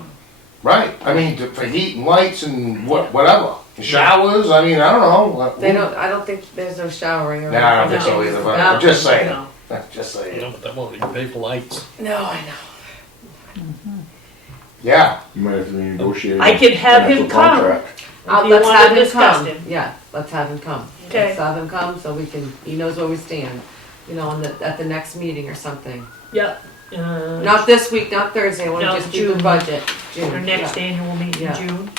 Right. I mean, for heat and lights and whatever. Showers. I mean, I don't know. I don't think there's no showering or Nah, I don't think so No. either. But No. I'm just saying. No. Just saying. No, but that won't even pay for lights. No, I know. Yeah. You might have to renegotiate. I can have an him actual come. contract. If you Let's wanna have him discuss come. him. Yeah, let's have him come. Okay. Let's have him come so he knows where we stand, at the next meeting or something. Yeah. Not this week, not Thursday, I wanna No, just do the June. budget. Our June, next yeah. annual meeting Yeah. in June.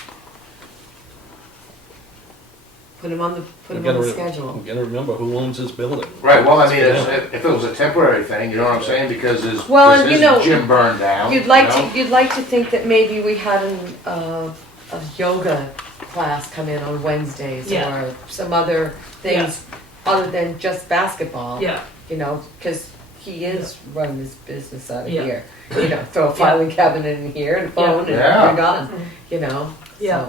Put him on the We gotta schedule. we gotta remember who owns this building. Right. Well, I mean, if it was a temporary thing, you know what I'm saying? Because Well, and his gym burned down. You'd like to think that maybe we had a yoga class come in on Wednesdays Yeah. or some other things other than just basketball. Yeah. Because he is running his business out of Yeah. here. Throw a filing cabinet in here and a phone Yeah. and we're done. Yeah.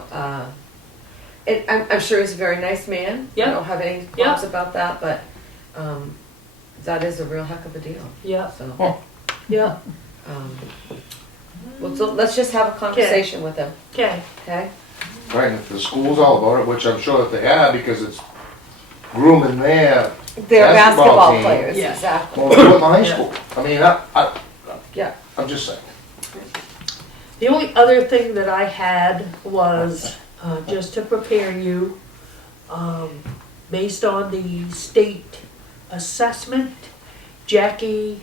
So, I'm sure he's a very nice man. Yeah. I don't have any Yeah. qualms about that, but that is a real heck of a deal. Yeah. So, Yeah. so let's just have a conversation with him, Okay. okay? Right. And if the school's all about it, which I'm sure that they have, because it's grooming their They're basketball basketball team. players, Yeah. exactly. well, do it in the high Yeah. school. I mean, Yeah. I'm just saying. The only other thing that I had was, just to prepare you, based on the state assessment, Jackie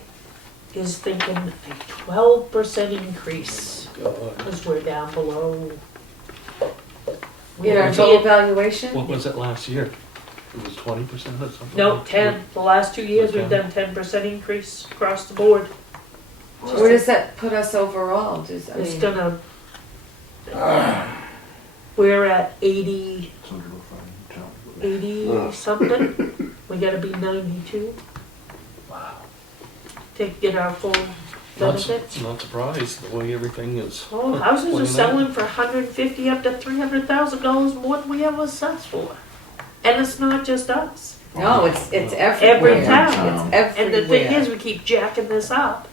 is thinking a 12% increase, God. because we're down below. In our total valuation? What was it last year? It was 20% or something? No, like that? 10, the last 2 years, we've 10. done 10% increase across the board. Where does that put us overall? It's gonna, we're at 80 something, we gotta be 92 to get our full benefits. Not surprised, the way everything is. Oh, houses are 29. selling for 150 up to $300,000 more than we ever assessed for. And it's not just us. No, it's everywhere. Every town. It's And the thing everywhere. is, we keep jacking this up.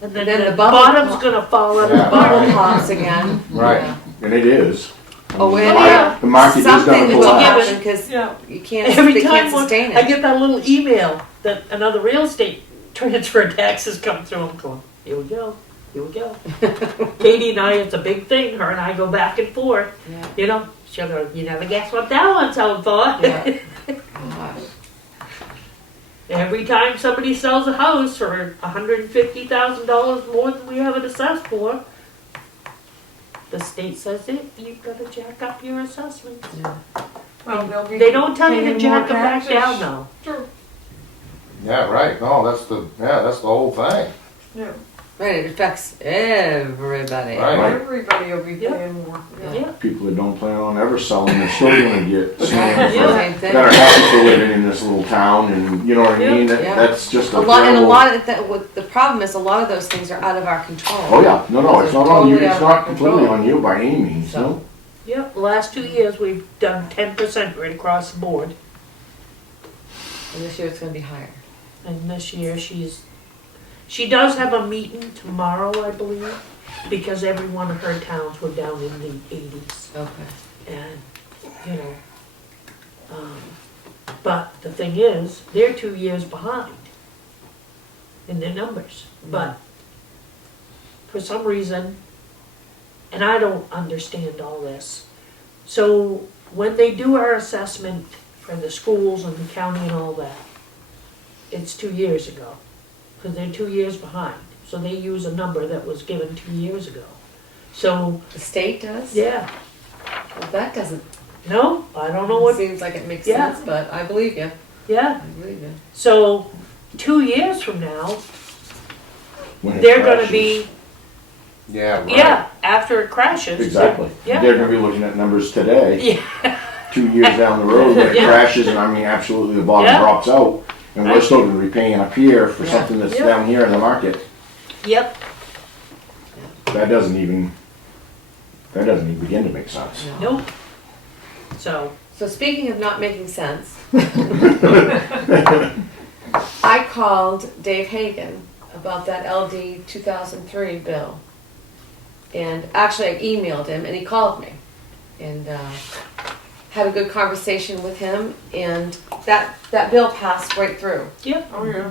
And then Then the the bubble bottom's pop- gonna fall out of Yeah. the Bubble bottom. pops again. Right. Yeah. And it is. Oh, The and mar- yeah. The market is something gonna will collapse. happen because Yeah. you can't. Every They can't time sustain I it. get that little email that another real estate transfer taxes come through, I'm going, here we go, here we go. Katie and I, it's a big thing, her and I go back and forth, Yeah. you know, she'll go, you never guess what that one's selling for. Yeah. Gosh. Every time somebody sells a house for $150,000 more than we have it assessed for, the state says it, you've gotta jack up your assessments. Well, they'll be They don't tell you to paying jack more them back taxes. down though. True. Yeah, right, no, that's the whole thing. Yeah, Right, it affects everybody. Right. everybody will be Yeah. paying more. Yeah. People that don't plan on ever selling, they're still gonna get slammed Yeah. for Same thing. that are happy for living in this little town, and you know what I Yeah. mean? Yeah. That's just A a lot, and a terrible- lot of that. What the problem is, a lot of those things are out of our control. Oh, yeah, no, it's not on you, Totally out it's of our not completely control. on you by any means, So. no. Yep, the last 2 years, we've done 10% right across the board. And this year it's going to be higher. And this year, she does have a meeting tomorrow, I believe, because every one of her towns were down in the 80s. Okay. And, you know, but the thing is, they're 2 years behind in their numbers. But for some reason, and I don't understand all this, so when they do our assessment for the schools and the county and all that, it's 2 years ago, because they're 2 years behind. So they use a number that was given 2 years ago. So, The state does? yeah, Well, that doesn't. no, I don't know what, Seems like it makes Yeah. sense, but I believe you. yeah. I believe you. So 2 years from now, When it they're gonna crashes. be, Yeah, right. yeah, after it crashes. Exactly. Yeah. They're gonna be looking at numbers today, Yeah, 2 years down the road, when it Yeah. crashes, and I mean, absolutely the bottom Yeah. drops out, and we're Right. still gonna be paying up here for Yeah. something that's Yeah. down here in the market. yep, That doesn't even begin to make sense. No. nope. So, So speaking of not making sense, I called Dave Hagan about that LD 2003 bill. And actually I emailed him and he called me. And had a good conversation with him and that bill passed right through. yep, Oh, yeah.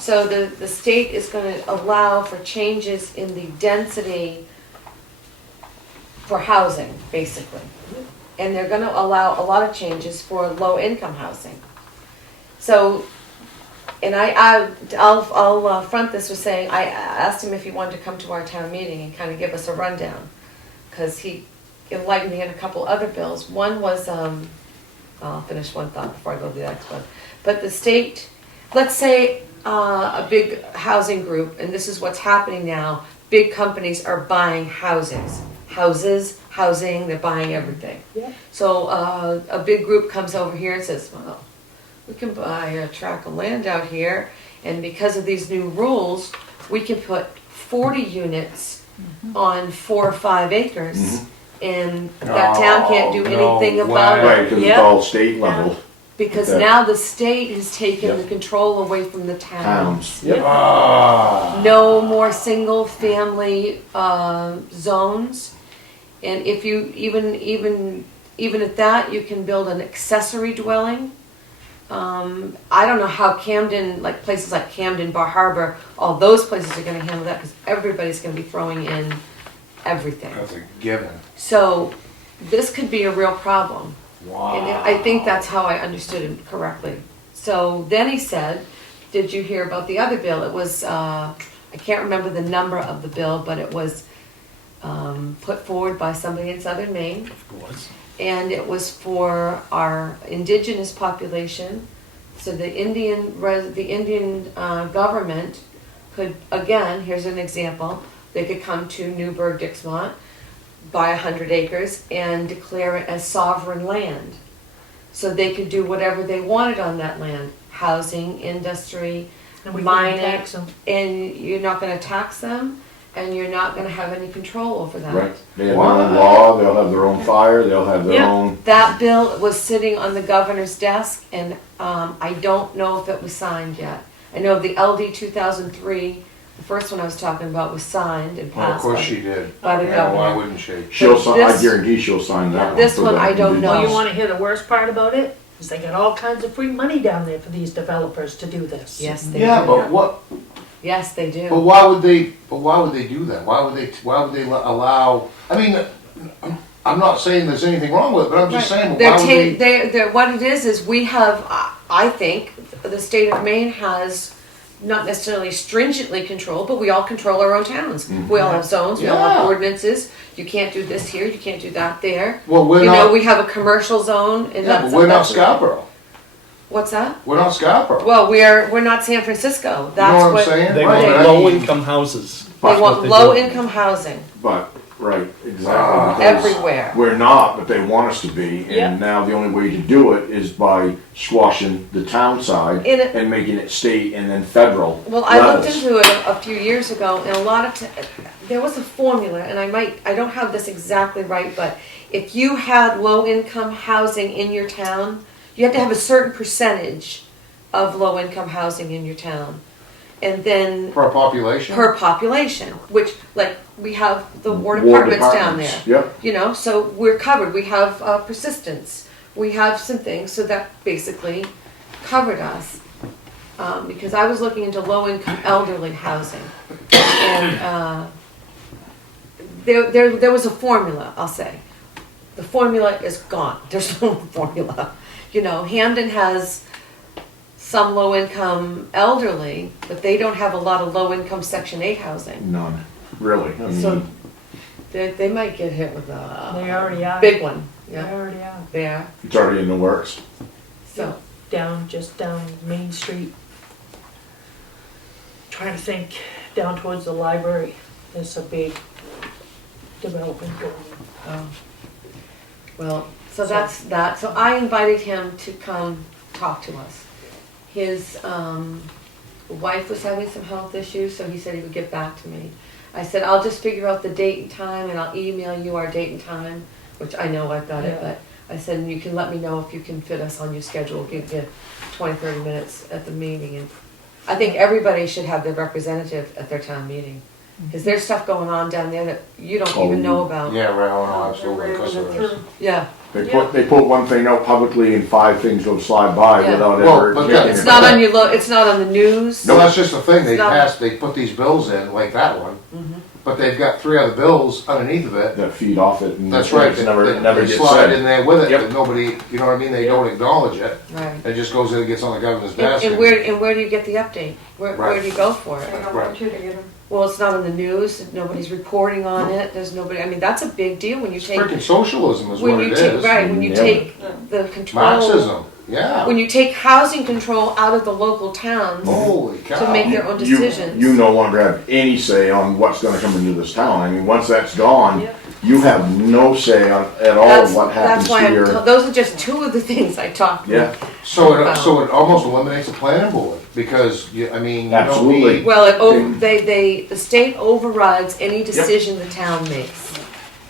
So the state is going to allow for changes in the density for housing, basically. And they're going to allow a lot of changes for low-income housing. So, and I'll front this with saying, I asked him if he wanted to come to our town meeting and kind of give us a rundown. Because he enlightened me on a couple other bills. One was, I'll finish one thought before I go to the next one. But the state, let's say a big housing group, and this is what's happening now, big companies are buying housing, they're buying everything. Yeah. So a big group comes over here and says, well, we can buy a tract of land out here, and because of these new rules, we can put 40 units on 4 or 5 acres, Mhm. and that town can't do Oh, no anything about way. it. Right, because it's Yeah. all state level Because Okay. now the state has taken Yep. the control away from the towns. towns. Yep. Ah, No more single family zones. And if you even at that, you can build an accessory dwelling. I don't know how Camden, like places like Camden, Bar Harbor, all those places are going to handle that because everybody's going to be throwing in everything. that's a given. So this could be a real problem. Wow. And I think that's how I understood him correctly. So then he said, did you hear about the other bill? It was, I can't remember the number of the bill, but it was put forward by somebody in southern Maine. Of course. And it was for our indigenous population. So the Indian government could, again, here's an example, they could come to Newburgh, Dixmont, buy 100 acres and declare it as sovereign land. So they could do whatever they wanted on that land, housing, industry, And we mining. can tax them. And you're not gonna tax them, and you're not gonna have any control over that. Right, they have their own law, they'll have their own fire, they'll have their Yeah. own, That bill was sitting on the governor's desk, and I don't know if it was signed yet. I know the LD 2003, the first one I was talking about, was signed and Well, of passed course she did. by the Yeah, why governor. wouldn't she? she'll sign, I this- guarantee she'll sign that one. this for one the I don't know. Well, you indigenous. wanna hear the worst part about it? Is they got all kinds of free money down there for these developers to do this. Yes, they Yeah, do. but what, Yes, they but do. why would they do that? Why would they allow, I mean, I'm not saying there's anything wrong with it, but I'm just saying, why would they? What it is we have, I think, the state of Maine has not necessarily stringently controlled, but we all control our own towns. We all have zones, we all have Yeah. ordinances. You can't do this here, you can't do that there. Well, we're You know, not, we have a commercial zone and yeah, that's. but we're not that's- Scarborough. What's that? We're not Scarborough. Well, we're not San Francisco. You know That's what I'm what, saying? They Right, want but I mean- low-income houses. they That's what want they low do. income housing But, right, Ah. exactly. because everywhere. We're not, but they want us to be, Yeah. and now the only way to do it is by squashing the town side In it- and making it state and then federal Well, I looked levels. into it a few years ago, and a lot of there was a formula, and I don't have this exactly right, but if you had low-income housing in your town, you had to have a certain percentage of low-income housing in your town, and then Per population? per population, which like we have the ward Ward apartments down there. departments, Yep, You know, so we're covered. We have persistence. We have some things, so that basically covered us. Because I was looking into low-income elderly housing, and there was a formula. I'll say, the formula is gone. There's no formula. You know, Hamden has some low-income elderly, but they don't have a lot of low-income Section 8 housing. none, really, I So mean, they might get hit with They a already are. big one. They Yeah, already are. they are. it's already in the works. So, Just down Main Street. Trying to think, down towards the library, there's a big development going oh. Well, so that's that. So I invited him to come talk to us. His wife was having some health issues, so he said he would get back to me. I said, I'll just figure out the date and time, and I'll email you our date and time, which I know I've got it, Yeah. but I said, you can let me know if you can fit us on your schedule, give you 20, 30 minutes at the meeting. And I think everybody should have their representative at their town meeting, because there's stuff going on down there that you don't even know about. Yeah, right, oh, no, absolutely, of course there is. Yeah. They put one thing out publicly and 5 things go slide by Yeah. without Well, ever. but getting It's it. not on your it's not on the news. No, that's just the thing, It's not- they put these bills in, like that one, but they've got 3 other bills underneath of it. That feed off it and That's right, it's never they gets slide in said. there with it, Yep. but nobody, you know what I mean, they don't acknowledge it. Right. It just goes in and gets on the governor's desk. And where do you get the update? Where Right. do you go for They it? don't Right. want you to get them. Well, it's not on the news. Nobody's reporting on it. There's nobody. I mean, that's a big deal when you It's take freaking socialism is when what you it take is. right when you Yeah. take the control. Marxism, yeah. When you take housing control out of the local towns Holy cow. to make their own You- decisions. You no longer have any say on what's gonna come into this town. I mean, once that's gone, Yeah. you have no say on, at all what happens that's why to your, those are just 2 of the things I talked yeah, about. So it almost eliminates the planning board, because, I mean, you don't Absolutely. need. Well, And- the state overrides any decision the town makes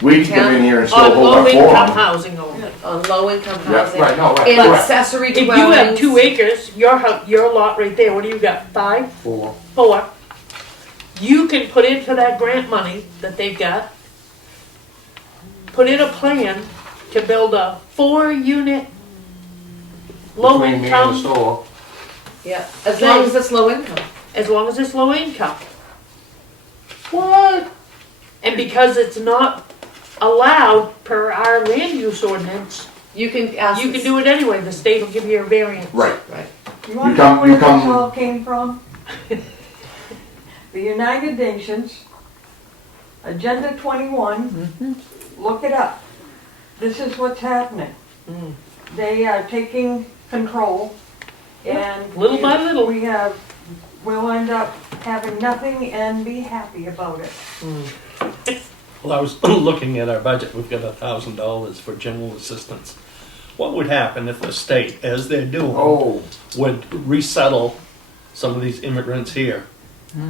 we can come in here and still on. On hold our low-income forum. housing only. on low-income Yeah, housing. Right, no, right, And correct. accessory If you dwellings. have 2 acres, your lot right there, what do you got, 5, 4. 4? You can put in for that grant money that they've got, put in a plan to build a 4-unit low Between me and the income, store. Yeah, as long as it's low income. as long as it's low income. What? And because it's not allowed per our land use ordinance, You can ask. you can do it anyway, the state will give you a variance. Right, Right. You want to come- know where you this come- all came from? The United Nations Agenda 21, look it up. This is what's happening. They are taking control and. Little by little. We'll end up having nothing and be happy about it. Well, I was looking at our budget, we've got $1,000 for general assistance. What would happen if the state, as they're doing, Oh, would resettle some of these immigrants here?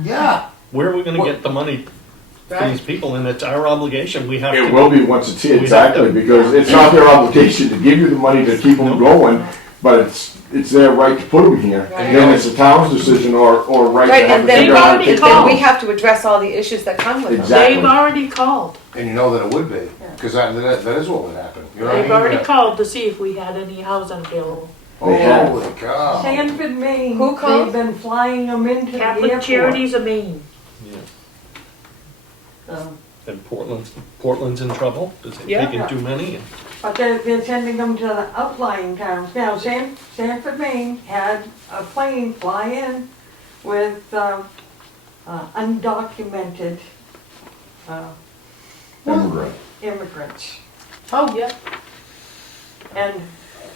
yeah. Where are we gonna get the money for these people? And it's our obligation, we have to. It will be once it's here, We have to- exactly, because it's not their obligation to give you the money to keep them going, but it's their right to put them here. Right. And then it's the town's decision or right Right, to have and to then, figure out how to already take then them. we have to address all the issues that come with them. Exactly. They've already called. And you know that it would be, because that is what would happen. You know what I They've mean? already called to see if we had any housing available. They have. Holy cow. Sanford, Maine, Who called? they've been flying them into the Catholic airport. Charities of Maine. Yeah. So, And Portland's in trouble, because they're Yeah. taking too many. But they're sending them to the outlying towns. Now, Sanford, Maine had a plane fly in with undocumented Immigrant. immigrants. Oh, yeah. And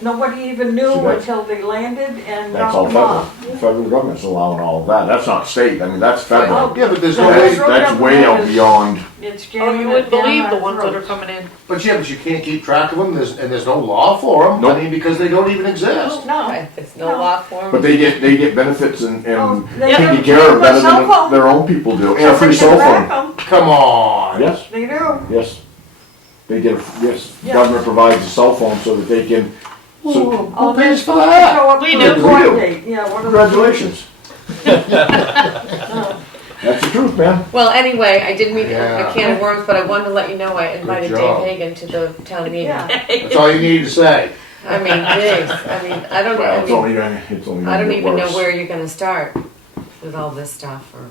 nobody even knew See, that's- until they landed and That's all dropped them federal. off. The federal government's allowing all of that. That's not state, I mean, that's federal. Yeah, but there's no Yeah. way, That's way out beyond, It's Oh, jamming you it wouldn't down believe the our ones that are throats. coming in. but you can't keep track of them, and there's no law for them. Nope. I mean, because they don't even exist. No, Right, there's no No. law for them. but they get benefits and Oh, they taken get care of a better cell than phone. their own people do. And a so free they cell can track phone. them. Come on. Yes, They do. yes. They get, yes, Yeah. government provides a cell phone so that they can, so, Oh, Who they're pays for supposed to that? show up We for do. the court We do. date. Yeah, what are they- congratulations. That's the truth, man. Well, anyway, I didn't mean Yeah. a can of worms, but I wanted to let you know I invited Dave job. Hagan to the town meeting. Yeah. That's all you need to say. I mean, geez, I mean, I don't, Well, I it's mean, only gonna I don't get even know worse. where you're gonna start with all this stuff, or,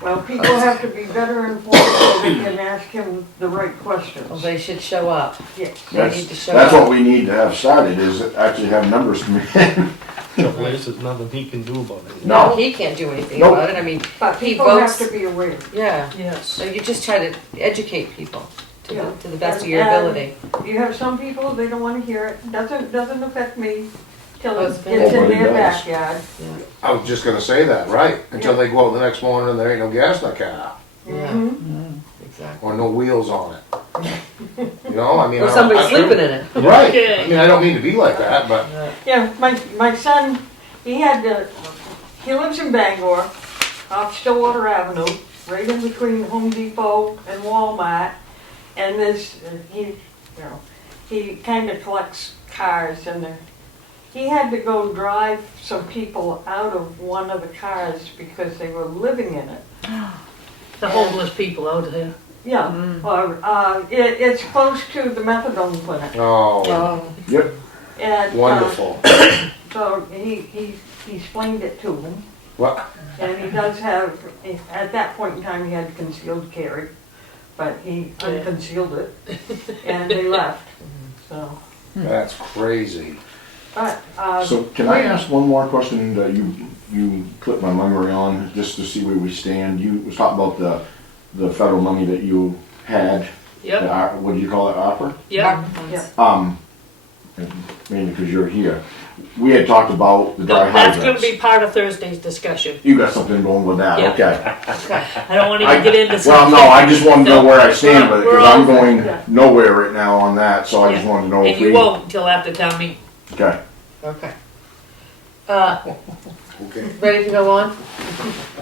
Well, people have to be better informed so they can ask him the right well, questions. they should show up. Yes. They need to show That's up. what we need to have started, is actually have numbers come in. Trouble is, there's nothing he can do about it. No. No, he can't do anything Nope. about it, I mean, But He people have votes- to be aware. yeah. Yes. So you just try to educate people to Yeah. to the best of your And- ability. You have some people, they don't wanna hear it. Doesn't affect me till Oh, it it's gets in Nobody their does. backyard. I was just gonna say that, right? Until they go out the next morning and there ain't no gas in the car, Yeah, Mhm. exactly. or no wheels on it. You know, I mean. Or I don't- somebody I- sleeping in it. Right. Okay. I mean, I don't mean to be like that, but Yeah, my son, he lives in Bangor, off Stillwater Avenue, right in between Home Depot and Walmart. And he kind of collects cars and he had to go drive some people out of one of the cars because they were living in it. The homeless people out there. Yeah, or, it's close to the methadone clinic. oh, Oh, Yep, And, wonderful. So he explained it to him. What? And he does have, at that point in time, he had concealed carry, but he unconcealed it, and they left, so. That's crazy. But, so can I ask one more question that you clipped my memory on, just to see where we stand? You was talking about the federal money that you had. Yep, What do you call it, ARPA? yep. yeah, And mainly because you're here. We had talked about the dry That's gonna hydrants. be part of Thursday's discussion. You got something going with that, Yeah. okay. okay. I don't wanna even get into Well, something. no, I just wanted to know No, where I stand with it, we're because all I'm set, going yeah. nowhere right now on that, so I just Yeah. wanted to know if And you we. won't until after town meeting. Okay. Okay. Okay. Ready to go on?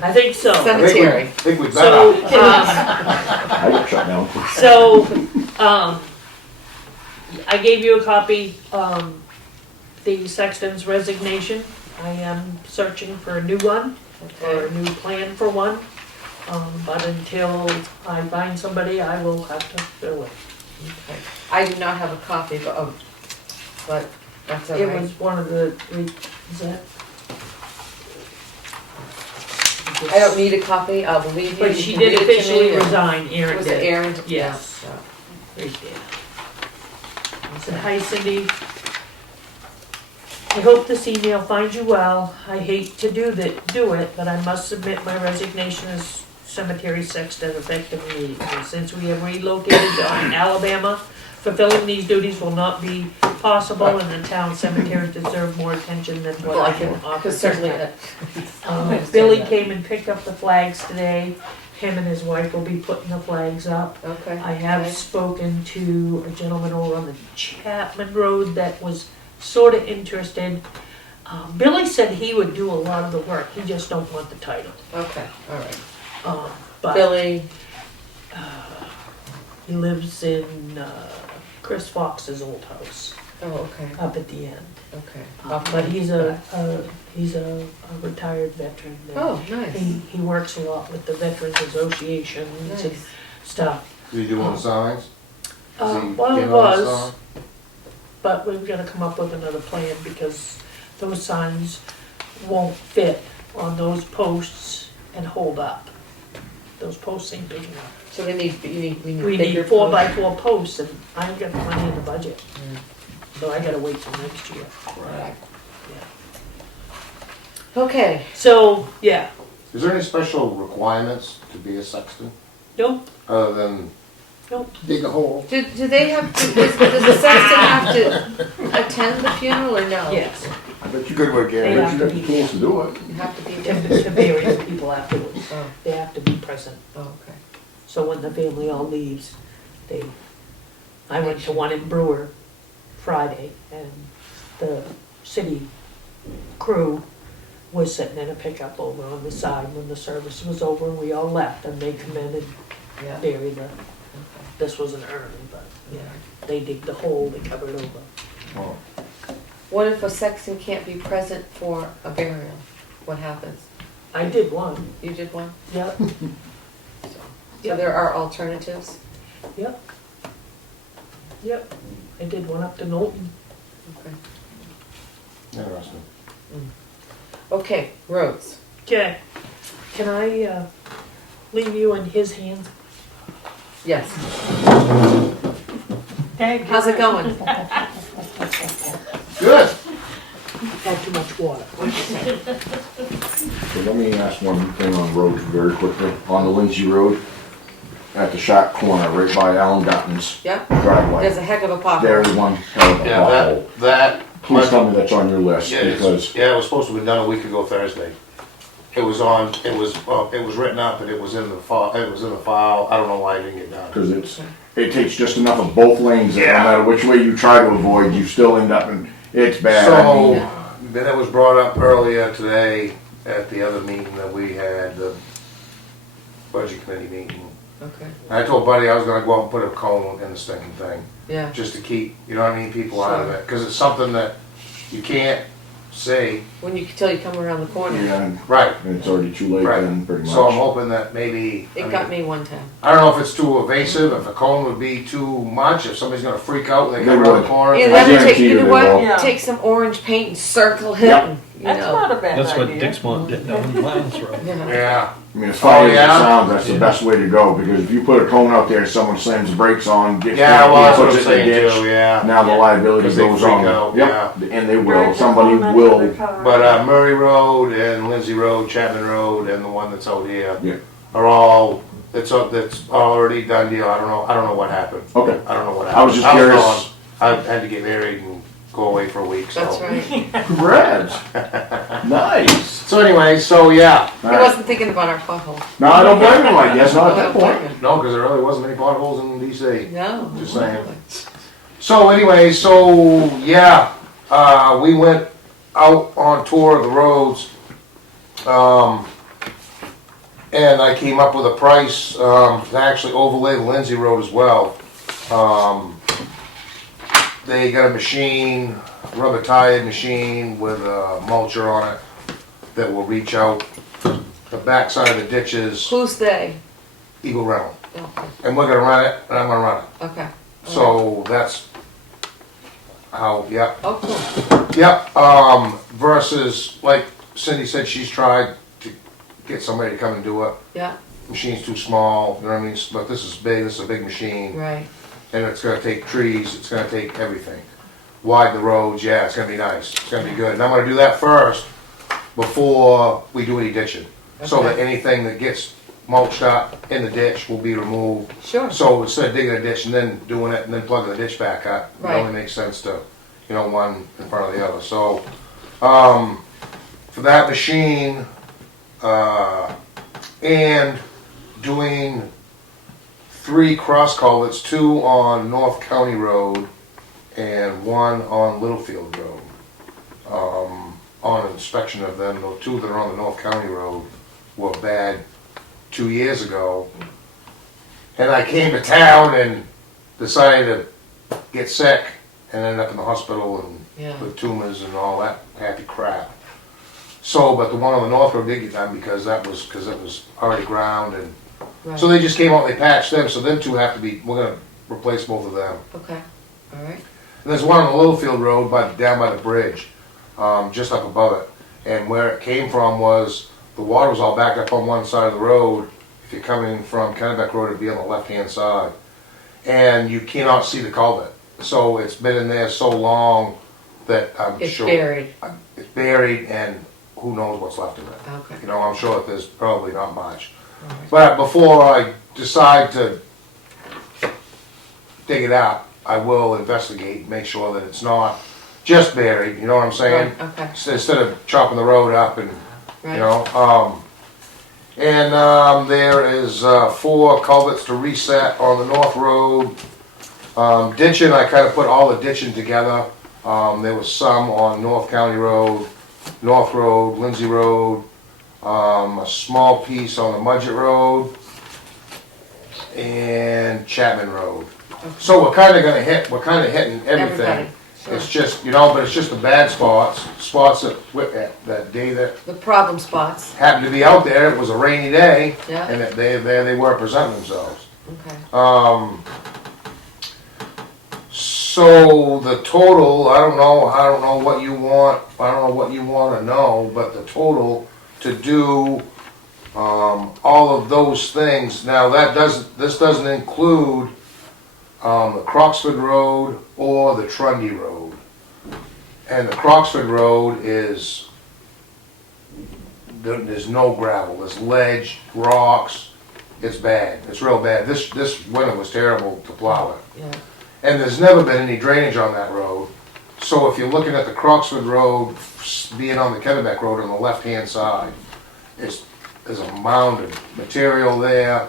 I think so. Cemetery. I think we So, better. I got shut down. I gave you a copy, the sexton's resignation. I am searching for a new one, or Okay. a new plan for one. But until I find somebody, I will have to fill it. Okay. I do not have a copy but that's all It right. was one of the, is that? I don't need a copy, I'll leave you. But You she can did read it to officially me, or- resign, Erin Was it did. Aaron? Yes. Yeah, Right there. I said, hi Cindy. I hope this email finds you well. I hate to do it, but I must submit my resignation as cemetery sexton effective immediately. Since we have relocated to Alabama, fulfilling these duties will not be possible, and the town cemeteries deserve more attention than what I can offer Because certainly, tonight. Billy came and picked up the flags today. Him and his wife will be putting the flags up. okay. I have okay. spoken to a gentleman over on the Chapman Road that was sort of interested. Billy said he would do a lot of the work, he just don't want the title. Okay, all right. But Billy, he lives in Chris Fox's old house oh, okay, up at the end. okay. But he's a retired veteran. and Oh, nice, He works a lot with the Veterans Associations and nice. stuff. Is he doing the signs? Is he Well, it getting on the was, sign? but we've gotta come up with another plan because those signs won't fit on those posts and hold up. Those posts ain't big enough. So we need We bigger need 4 posts. by 4 posts and I ain't got money in the budget, Yeah. so I gotta wait till next year. Right. Okay, So, yeah, Is there any special requirements to be a sexton, nope, other than nope. dig a hole? do they have, does the sexton have to attend the funeral or no? Yes, I bet you could work, They Gary. have You got the tools to do it. You have to be to, there. to bury the people afterwards, Oh, they have to be present. oh, okay. So when the family all leaves, I went to one in Brewer Friday, and the city crew was sitting in a pickup over on the side when the service was over, and we all left, and they come in and Yeah, bury the, okay, this was an urn, but, yeah. they dig the hole, they cover it over. Oh, What if a sexton can't be present for a burial? What happens? I did one, You did one? yep, So Yep. there are alternatives? yep. Yep, I did one up to Knowlton. Okay. interesting. Okay, roads. Okay, can I, leave you in his hands? Yes. Thank you. How's it going? Good. Had too much water. So let me ask one thing on roads very quickly. On the Lindsay Road, at the sharp corner, right by Alan Gutton's Yep, driveway, there's a heck of a there's pothole. one hell of a Yeah, pothole. that. Please tell me that's on your list, Yeah, because yeah, it was supposed to be done a week ago Thursday. It was written up and it was in the file, I don't know why it didn't get done. because it takes just enough of both lanes that no Yeah. matter which way you try to avoid, you still end up in, it's bad. I So, mean, then it was brought up earlier today at the other meeting that we had, the budget committee meeting. Okay, I told Buddy I was gonna go out and put a cone in the stinking thing, yeah, just to keep, you know what I mean, people out of it. Cause it's something that you can't see. when you, till you come around the corner. yeah, and Right. it's already too late Right. then, pretty So I'm much. hoping that maybe. It got me one time. I don't know if it's too evasive, if a cone would be too much, if somebody's gonna freak out, they They come around the would. corner. Yeah, I then take, guarantee you you know they what? will. Yeah. Take some orange paint and circle it, Yep. and, you That's know. not a bad idea. That's what Dixmont did down Miles Road. Yeah. Yeah, I mean, as funny as it yeah? sounds, that's the best way to go, because if you put a cone out there, someone slams the brakes on, gets yeah, well, that's what puts I'm it in the saying ditch, too, yeah. now the Yeah. liability 'Cause they goes freak on. out, Yep, and they will, Drag somebody the phone will, under the car. But Murray Road and Lindsay Road, Chapman Road, and the one that's out here yeah, are all, that's already done deal. I don't know what happened. okay. I don't know what I happened. was just curious. gone. I had to get married and go away for a week, so. That's right. Congrats. Nice. So anyway, so yeah. All He right. wasn't thinking about our pothole. No, I don't blame him, I guess, not at that I don't point. blame him. No, because there really wasn't many potholes in DC. No. Just saying. So anyway, so yeah, we went out on tour of the roads, and I came up with a price to actually overlay the Lindsay Road as well. They got a machine, rubber tired machine with a mulcher on it that will reach out the backside of the ditches, Who's they? Eagle Rental, Okay, and we're gonna run it, and I'm gonna run it. okay. So that's how, yeah, Oh, cool. yeah, versus, like Cindy said, she's tried to get somebody to come and do it. Yeah, Machine's too small, you know what I mean, but this is big, this is a big machine, right. and it's gonna take trees, it's gonna take everything. Widen the roads, yeah, it's gonna be nice, it's gonna be good, and I'm gonna do that first before we do any ditching. So that Okay. anything that gets mulched up in the ditch will be removed. Sure. So instead of digging a ditch and then doing it and then plugging the ditch back up, it Right. only makes sense to, one in front of the other. So, for that machine, and doing 3 cross culverts, 2 on North County Road and 1 on Littlefield Road. On inspection of them, the 2 that are on the North County Road were bad 2 years ago. And I came to town and decided to get sick and ended up in the hospital and Yeah. with tumors and all that happy crap. So, but the one on the North Road did get done because it was already ground, and Right. so they just came out and they patched them. So them 2 have to be. We're gonna replace both of them. Okay, all right. And there's one on the Littlefield Road down by the bridge, just up above it. And where it came from was the water was all backed up on one side of the road. If you're coming from Kennebec Road, it'd be on the left-hand side, and you cannot see the culvert. So it's been in there so long that I'm It's sure buried. it's buried, and who knows what's left of it. Okay. I'm sure that there's probably not much. All right. But before I decide to dig it up, I will investigate, make sure that it's not just buried, you know what I'm saying? Right, okay. Instead of chopping the road up and, Right. there is 4 culverts to reset on the North Road. Ditching, I kind of put all the ditching together. There was some on North County Road, North Road, Lindsay Road, a small piece on the Mudgett Road, and Chapman Road. So we're kind of hitting everything. Everybody, sure. It's just, but it's just the bad spots that day that The problem spots, happened to be out there. It was a rainy day, yeah, and they were presenting themselves. okay. So the total, I don't know what you want. I don't know what you want to know, but the total to do all of those things. Now this doesn't include the Croxford Road or the Trundy Road. And the Croxford Road there's no gravel. There's ledge, rocks. It's bad. It's real bad. This winter was terrible to plow it. Yeah, And there's never been any drainage on that road. So if you're looking at the Croxford Road, being on the Kennebec Road on the left-hand side, there's a mound of material there,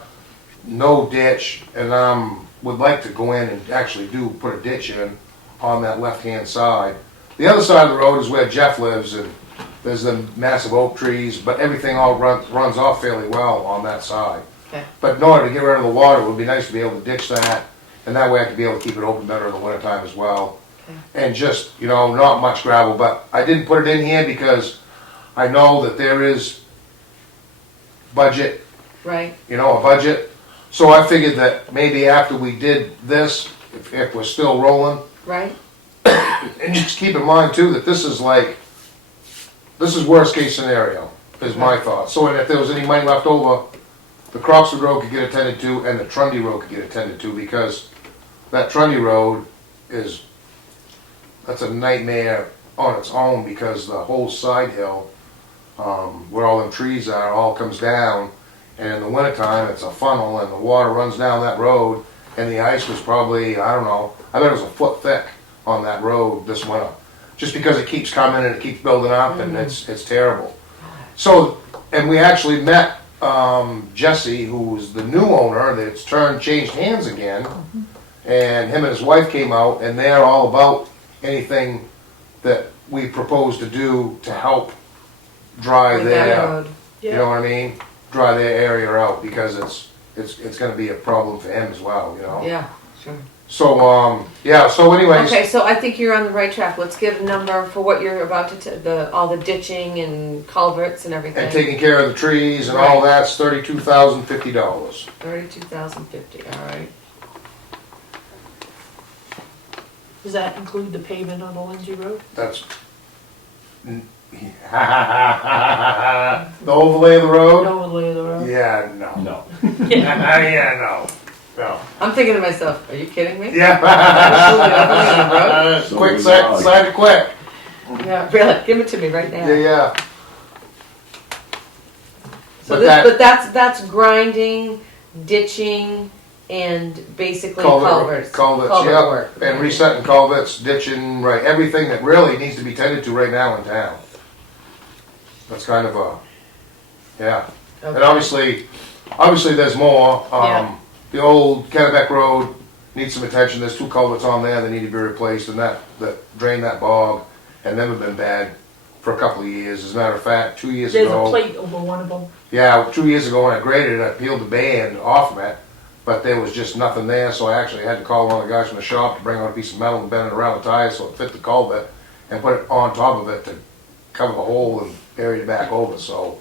no ditch, and would like to go in and actually put a ditch in on that left-hand side. The other side of the road is where Jeff lives, and there's the massive oak trees, but everything all runs off fairly well on that side. okay, But in order to get rid of the water, it would be nice to be able to ditch that, and that way I could be able to keep it open better in the wintertime as well. okay. And just, not much gravel, but I didn't put it in here because I know that there is budget, Right, a budget. So I figured that maybe after we did this, if we're still rolling, right, and just keep in mind too that this is worst case scenario, is my thought. So and if there was any money left over, the Croxford Road could get attended to and the Trundy Road could get attended to, because that Trundy Road that's a nightmare on its own, because the whole side hill, where all them trees are, all comes down, and in the wintertime it's a funnel and the water runs down that road, and the ice was probably, I don't know, I bet it was a foot thick on that road this winter, just because it keeps coming and it keeps building up, and it's terrible. So, and we actually met Jesse, who's the new owner that's changed hands again, and him and his wife came out, and they're all about anything that we propose to do to help dry Like that their, road. you know what I mean? Dry their area out, because it's going to be a problem for him as well, Yeah, sure. So so anyways, Okay, so I think you're on the right track. Let's give a number for what you're about to, all the ditching and culverts and everything. and taking care of the trees and all that's $32,050. $32,050, all right. Does that include the pavement on the Lindsay Road? That's the overlay of the road. No overlay of the road? Yeah, no. No. Yeah, no. I'm thinking to myself, are you kidding me? Yeah. So Quick, we slide it quick. Yeah, really, give it to me right now. Yeah. So But this, that- but that's grinding, ditching, and basically culverts. Culverts, Culvert yeah, work. and resetting culverts, ditching, right, everything that really needs to be tended to right now in town. That's kind of a, yeah. Okay. And obviously there's more. Yeah. The old Kennebec Road needs some attention. There's 2 culverts on there that need to be replaced, and that drain that bog and never been bad for a couple of years. As a matter of fact, 2 years There's ago. a plate over one of them. Yeah, 2 years ago when I graded it, I peeled the band off of it, but there was just nothing there, so I actually had to call one of the guys from the shop to bring out a piece of metal and bend it around the tire so it fit the culvert and put it on top of it to cover the hole and bury it back over. So,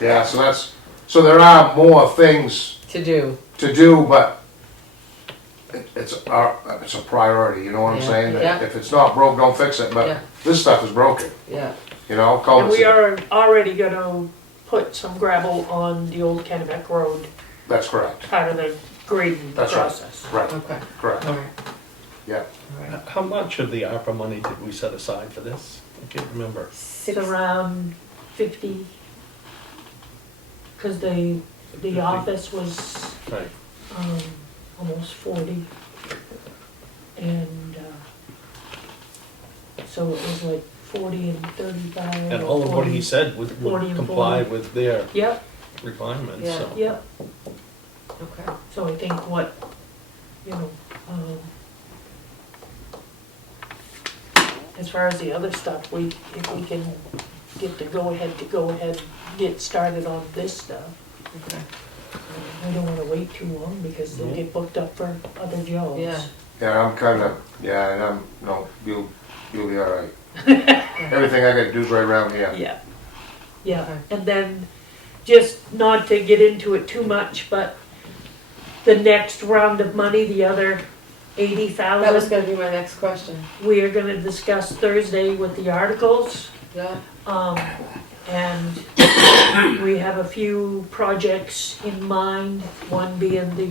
yeah, so there are more things To do. to do, but it's a priority, you know what I'm Yeah. saying? That Yeah. if it's not broke, don't fix it, but Yeah. this stuff is broken, Yeah. you know, And culverts. we are already gonna put some gravel on the old Kennebec Road, That's correct, part of the grading That's right. process. right, Okay. correct, All right. yeah. All right. How much of the ARPA money did we set aside for this? I can't remember. It's around 50, cause the 50. office was, Right. almost 40. And, so it was like 40 and 35. And or all of what he 40. said would 40 and comply 40. with their Yep, requirements, Yeah. so. yep. Okay. So I think what, as far as the other stuff, if we can get the go-ahead, get started on this stuff. Okay. We don't wanna wait too long because they'll get booked up for other jobs. Yeah. Yeah, I'm kinda, yeah, and no, you'll be all right. Everything I gotta do is right around here. Yeah, yeah, Okay. and then, just not to get into it too much, but the next round of money, the other That was 80,000, gonna be my next question. we are gonna discuss Thursday with the articles. Yeah. And we have a few projects in mind, one being the,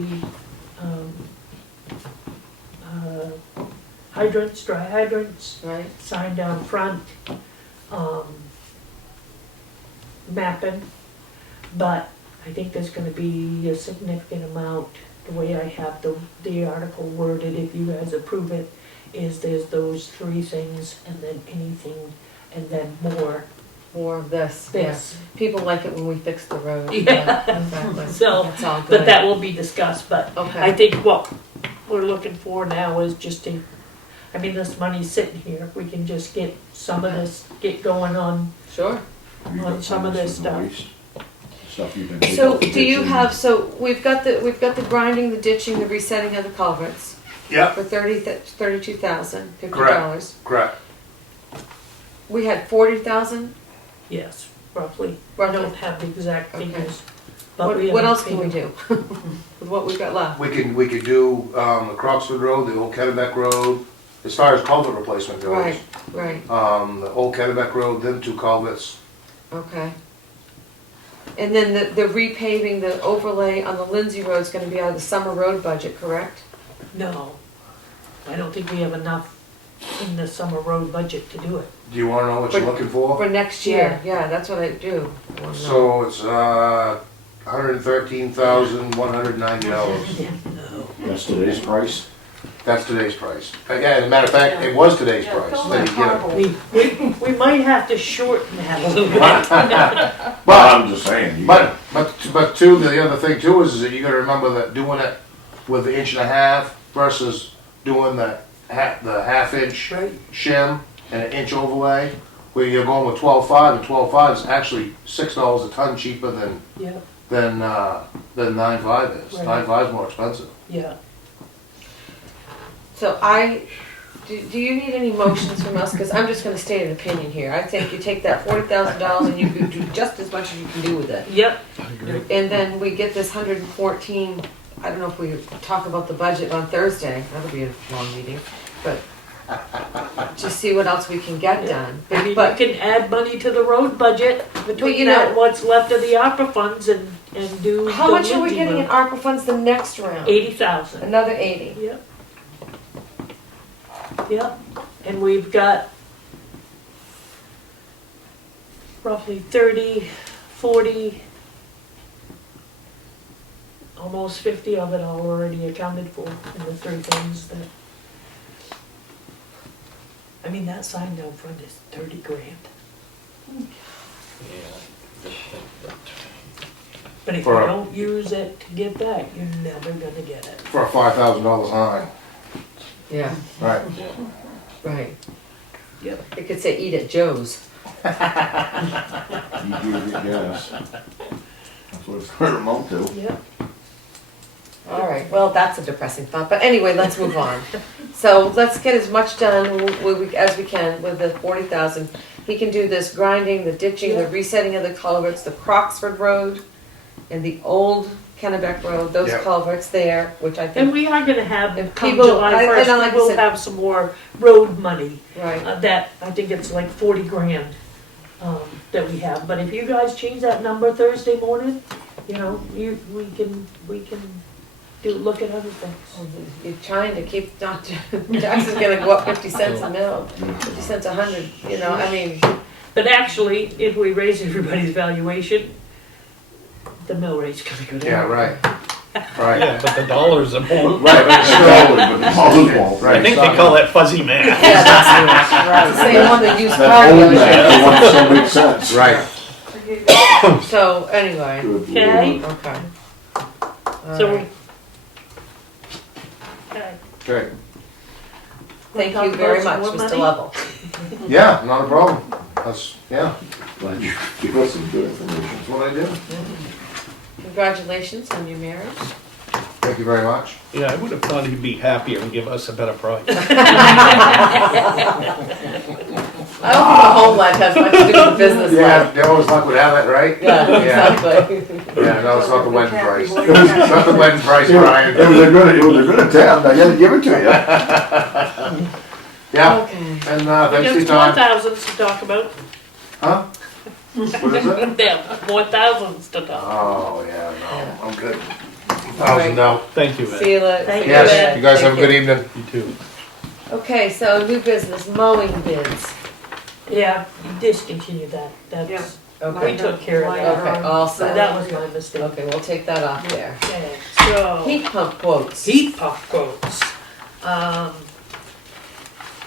hydrants, dry hydrants, Right. sign down front, mapping. But I think there's gonna be a significant amount, the way I have the article worded, if you guys approve it, is there's those 3 things and then anything, and then more. More of this. This. Yeah. People like it when we fix the road. Yeah. Exactly. So, That's all good. But that will be discussed, but I Okay. think what we're looking for now is just to, I mean, this money's sitting here, if we can just get some of this, get going on. Sure. Have you On got some of plans this for the stuff. waste? Stuff you can take So out the do you ditch have, so we've got the grinding, the ditching, the resetting of the culverts Yep, for $32,050. correct. We had 40,000. Yes, roughly. I Roughly. don't have the exact Okay. figures. What, we what have else can we figures. do with what we've got left? We could do, the Croxford Road, the old Kennebec Road, as far as culvert replacement goes. Right, right, The old Kennebec Road, them 2 culverts. okay. And then the repaving, the overlay on the Lindsay Road is gonna be out of the summer road budget, correct? No, I don't think we have enough in the summer road budget to do it. Do you wanna know what you're looking for? For next year, yeah, that's what I do. I wanna know. So it's, $113,190. That's today's price? That's today's price. Again, as a matter of fact, it was today's Yeah, price. fill Then that you get it. pothole. We might have to shorten that a little bit. But I'm just saying. you- But too, the other thing too is that you gotta remember that doing it with the 1.5 inch versus doing the half inch Right. shim and an inch overlay, where you're going with 12.5, and 12.5 is actually $6 a ton cheaper than Yeah, 9.5 is. Right. 9.5 is more expensive. yeah. So do you need any motions from us? Because I'm just gonna state an opinion here. I think you take that $40,000 and you can do just as much as you can do with it. Yep, I agree. And then we get this 114, I don't know if we talk about the budget on Thursday, that'll be a long meeting, but just see what else we can get done. I mean, you But, can add money to the road budget between you know- that, what's left of the opera funds and do. how the much are we Lindsay getting in Road. ARPA funds the next round? 80,000. Another 80. Yep. Yep, and we've got roughly 30, 40 almost 50 of it already accounted for in the three things that. I mean, that sign down front is 30 grand. But if you For a- don't use it to get that, you're never gonna get it. For a $5,000 sign. Yeah, Right. right. Yep. It could say eat at Joe's. You do it, yes. That's what it's going to amount to. Yep. All right, well, that's a depressing thought, but anyway, let's move on. So let's get as much done as we can with the 40,000. He can do this grinding, the ditching, the Yeah. resetting of the culverts, the Croxford Road and the old Kennebec Road, those Yeah. culverts there, which I And think, we are gonna have, If come people- July I 1st, know, like we I will said- have some more road money. right, That, I think it's like 40 grand, that we have. But if you guys change that number Thursday morning, you know, we can look at other things. you're trying to keep, not, taxes gonna go up 50 cents a mil, 50 cents a hundred, you know, I mean, But actually, if we raise everybody's valuation, the mill rate's gonna go down. Yeah, right. Right. Yeah, but the dollars are more. Right, but it's Slowly, still, but the dollars won't. Right. I think they call that fuzzy math. yeah, that's right, same one that used That car old dealership. math, the one that makes sense. right. So, anyway, Good Okay. Lord. okay. All So, right. okay. Okay. Thank Wanna you talk very about much, some more Mr. money? Lovell. Yeah, not a problem. That's, yeah, Glad you give us some good information. that's what I do. Congratulations on your marriage. Thank you very much. Yeah, I would have thought he'd be happier and give us a better price. I don't think the home life has much to do with the business Yeah, life. they always luck would have it, right? Yeah, exactly. Yeah, no, it's not the wedding price. It's not the wedding price, Brian. It was a good attempt, I gotta give it to you. Yeah, Okay. and, We thanks for got your more time. thousands to talk about. Huh? What is it? Yeah, more thousands to talk. Oh, yeah, Yeah. no, I'm good. All right. 1,000 now. Thank you, Ed. See you later. Thank you, Yes, you guys have a Thank good you. evening. You too. Okay, so new business, mowing bids. Yeah, you discontinued that. That's, we Okay, took care of that. okay, all So set. that was my mistake. Okay, we'll take that off there. Okay, so. Heat pump quotes. Heat pump quotes.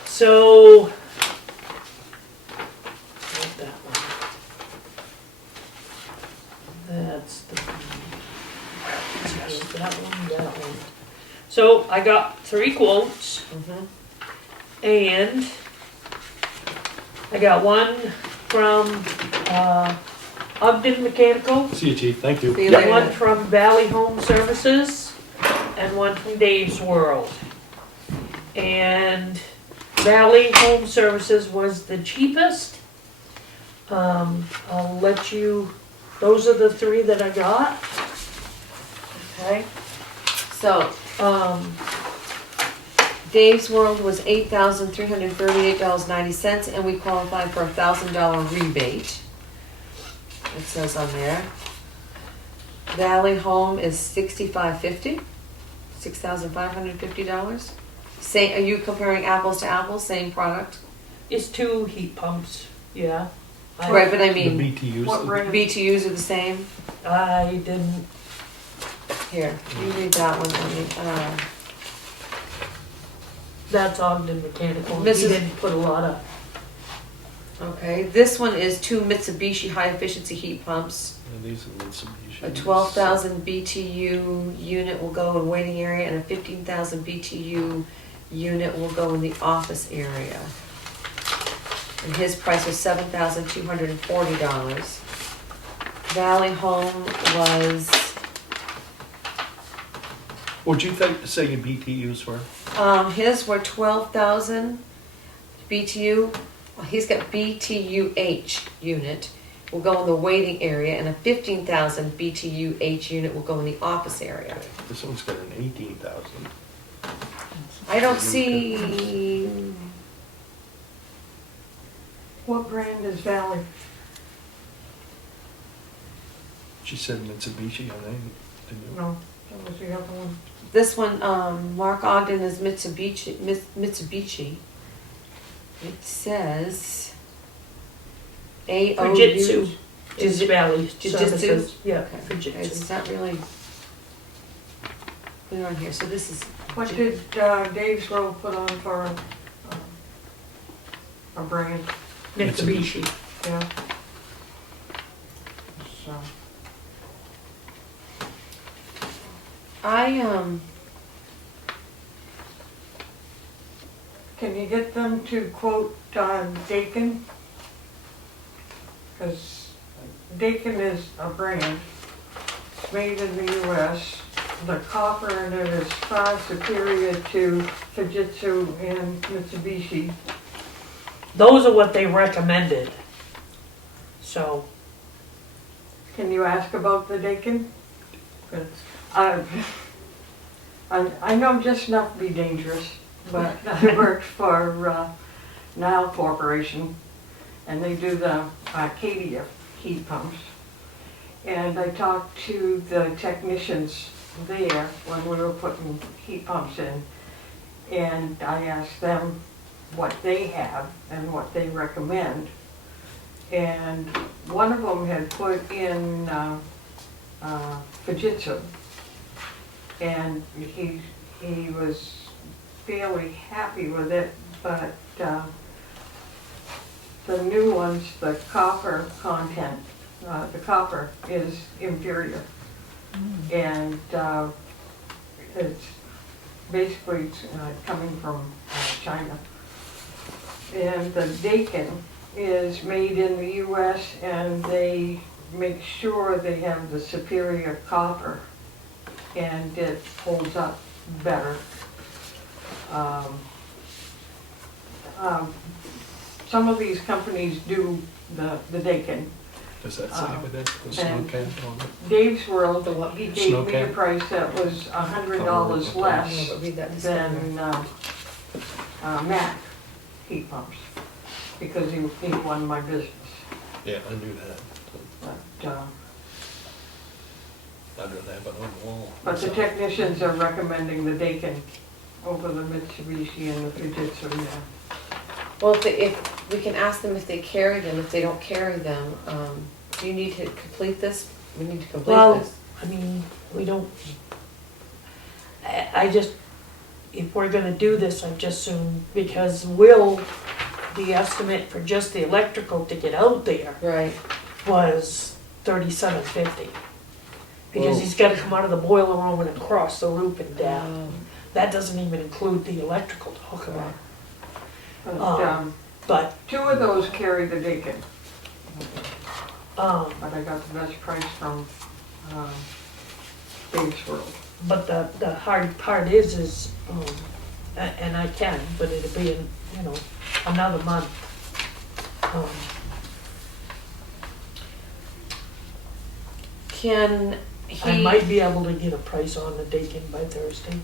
So. Not that one. That's the. That one. So I got 3 quotes Mhm. and I got one from, Ogden Mechanical. See you, chief. Thank you. See you One later. from Valley Home Services and one from Dave's World. And Valley Home Services was the cheapest. I'll let you, those are the 3 that I got. Okay. So, Um, Dave's World was $8,338.90, and we qualify for a $1,000 rebate. It says on there. Valley Home is $6,550, $6,550. Say, are you comparing apples to apples? Same product, it's 2 heat pumps, yeah. right? But I The mean, BTUs. What brand? BTUs are the same. I didn't, Here, you read that one. I mean, that's Ogden Mechanical. He Mrs. didn't put a lot of, okay, this one is 2 Mitsubishi high-efficiency heat pumps. Yeah, these are Mitsubishi. A 12,000 BTU unit will go in waiting area, and a 15,000 BTU unit will go in the office area. And his price was $7,240. Valley Home was, What'd you say your BTUs were? his were 12,000 BTU. Well, he's got BTUH unit will go in the waiting area, and a 15,000 BTUH unit will go in the office area. This one's got an 18,000. I don't see, What brand is Valley? She said Mitsubishi, I think. Didn't you? No, that was the other one. this one, Mark Ogden is Mitsubishi. It says AOU. Fujitsu is Fuji- Valley Fujitsu? Services. Yeah, Okay, it's Fujitsu. not really, Put it on here, so this is, What did Dave's Road put on for a brand? Mitsubishi. Yeah. So, can you get them to quote Dakin? Because Dakin is a brand made in the US. The copper in it is far superior to Fujitsu and Mitsubishi. Those are what they recommended. So, Can you ask about the Dakin? 'Cause I know just enough to be dangerous, but I worked for Nile Corporation, and they do the Arcadia heat pumps. And I talked to the technicians there when we were putting heat pumps in, and I asked them what they have and what they recommend. And one of them had put in Fujitsu, and he was fairly happy with it, but the new ones, the copper content, the copper is inferior. And it's basically coming from China. And the Dakin is made in the US, and they make sure they have the superior copper, and it holds up better. Some of these companies do the Dakin. Does that say with it, the snow and- cap on it? Dave's World, The what? he Snow gave me a cap? price that was $100 no, less but read that disclaimer. than Mac heat pumps, because he won my business. Yeah, I knew that. But I'd rather have it on the wall. but the technicians are recommending the Dakin over the Mitsubishi and the Fujitsu, yeah. Well, if we can ask them if they carry them, if they don't carry them, do you need to complete this? We need to complete well, this. I mean, we don't, I just, if we're gonna do this, I just soon, because the estimate for just the electrical to get out there Right, was $37.50. Because Whoa. he's gotta come out of the boiler room and across the roof and down. um, That doesn't even include the electrical to hook them up. But But, two of those carry the Dakin, um, but I got the best price from Dave's World. but the hard part is, and I can, but it'll be in, another month. Can I he, might be able to get a price on the Dakin by Thursday.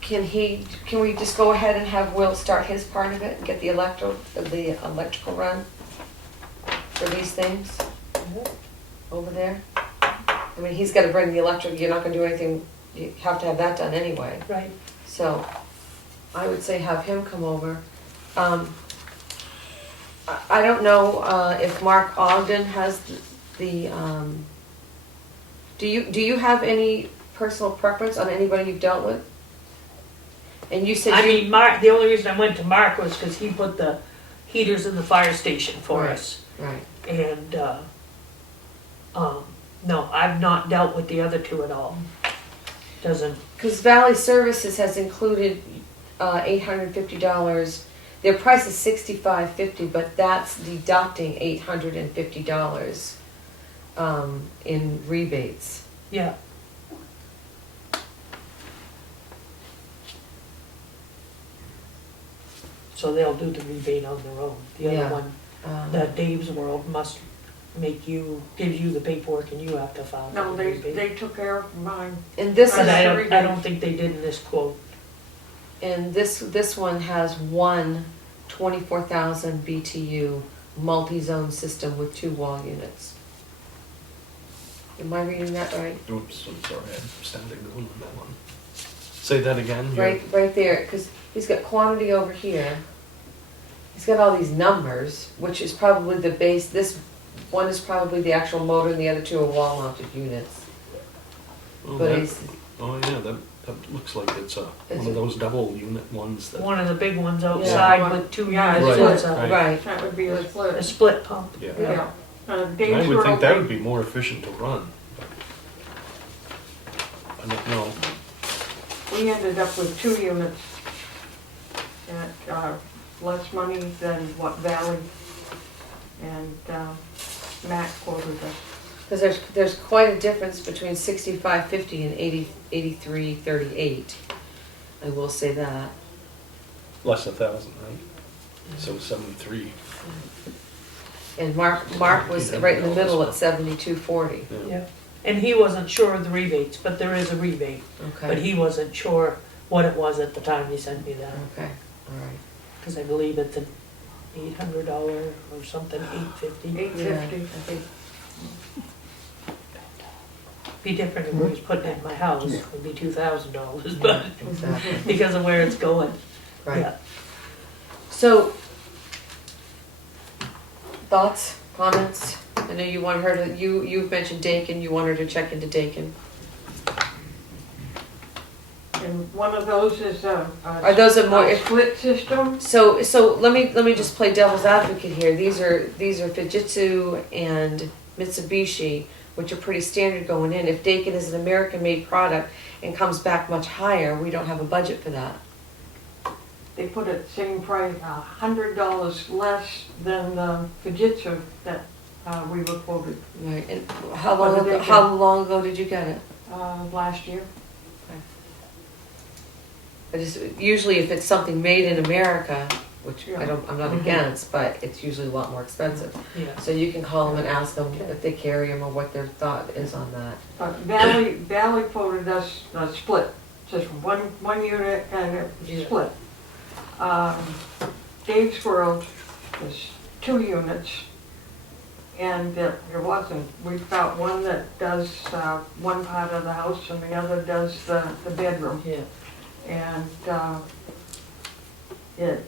can we just go ahead and have Will start his part of it and get the electrical run for these things over there? I mean, he's gotta bring the electric, you're not gonna do anything, you have to have that done anyway. Right. So, I would say have him come over. I don't know, if Mark Ogden has the, do you have any personal preference on anybody you've dealt with? And you said I you. mean, Mark, the only reason I went to Mark was because he put the heaters in the fire station for Right. us. Right, And, no, I've not dealt with the other two at all. Doesn't, because Valley Services has included, $850. Their price is $65.50, but that's deducting $850, in rebates. yeah. So they'll do the rebate on their own. The Yeah. other one, Um, the Dave's World must gives you the paperwork and you have to file for No, the they rebate. took care of mine. And this But I is, don't think they did in this quote. and this one has one 24,000 BTU multi-zone system with 2 wall units. Am I reading that right? Oops, I'm sorry, I started going on that one. Say that again? You're- Right there, because he's got quantity over here. He's got all these numbers, which is probably the base, this one is probably the actual motor and the other two are wall mounted units. Oh, But that- he's, Oh, yeah, that looks like it's one of those double unit ones that, One of the big ones outside with two Yeah, units, Right, it's right. Right, That would be a a split. split pump. yeah. Yeah. I Dave's would think World, that would be more efficient to run. I don't know. we ended up with 2 units at less money than what Valley and Matt quoted us. because there's quite a difference between 6550 and 8338. I will say that. Less 1,000, right? So 73. And Mark was right in the middle at 7240. Yeah. Yeah, and he wasn't sure of the rebates, but there is a rebate, but Okay, he wasn't sure what it was at the time he sent me that, okay, all right. because I believe it's an $800 or something, $850. Yeah, I 850. think, Be different if he was putting it in my house, it'd be $2,000, but exactly, because of where it's going, right. yeah. So, thoughts, comments? I know you want her to, you've mentioned Dakin, you want her to check into Dakin. And one of those is Are those a more, split system. so let me just play devil's advocate here. These are Fujitsu and Mitsubishi, which are pretty standard going in. If Dakin is an American-made product and comes back much higher, we don't have a budget for that. They put it same price, $100 less than the Fujitsu that we were quoted Right. And What how did long ago did you get it? last year. I just usually if it's something made in America, which Yeah. I'm not against, but it's usually a lot more expensive. Yeah. So you can call them and ask them if they carry them or what their thought is on that. But Valley quoted us a split, just one unit and it was Yeah. split. Dave's World is 2 units, and there wasn't. We've got one that does one part of the house and the other does the bedroom. Yeah. And it's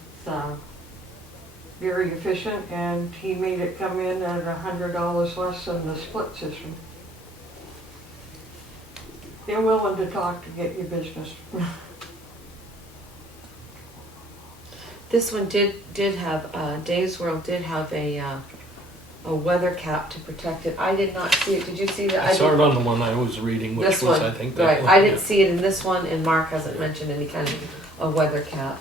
very efficient, and he made it come in at $100 less than the split system. They're willing to talk to get your business. This one did have Dave's World did have a weather cap to protect it. I did not see it. Did you see that? I saw it didn't- on the one I was reading, which This was, one, I think, that right. one. I didn't yeah. see it in this one, and Mark hasn't mentioned any kind of a weather cap.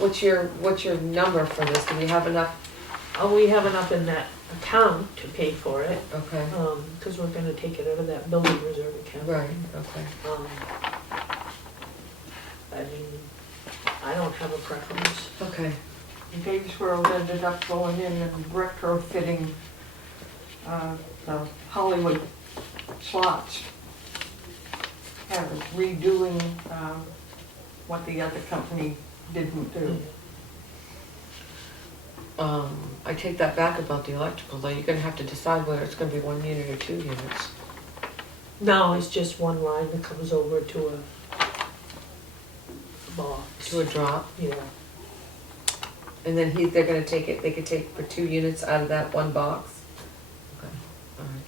What's your number for this? Do we have enough? We have enough in that account to pay for it, Okay. because we're gonna take it out of that building reserve account. Right, okay. I mean, I don't have a preference. Okay. Dave's World ended up going in and retrofitting the Hollywood slots. Kind of redoing what the other company didn't do. I take that back about the electrical though. You're gonna have to decide whether it's gonna be 1 unit or 2 units. No, it's just one line that comes over to a box. To a drop. Yeah. And then they're gonna take it, they could take for 2 units out of that one box? Okay, all right.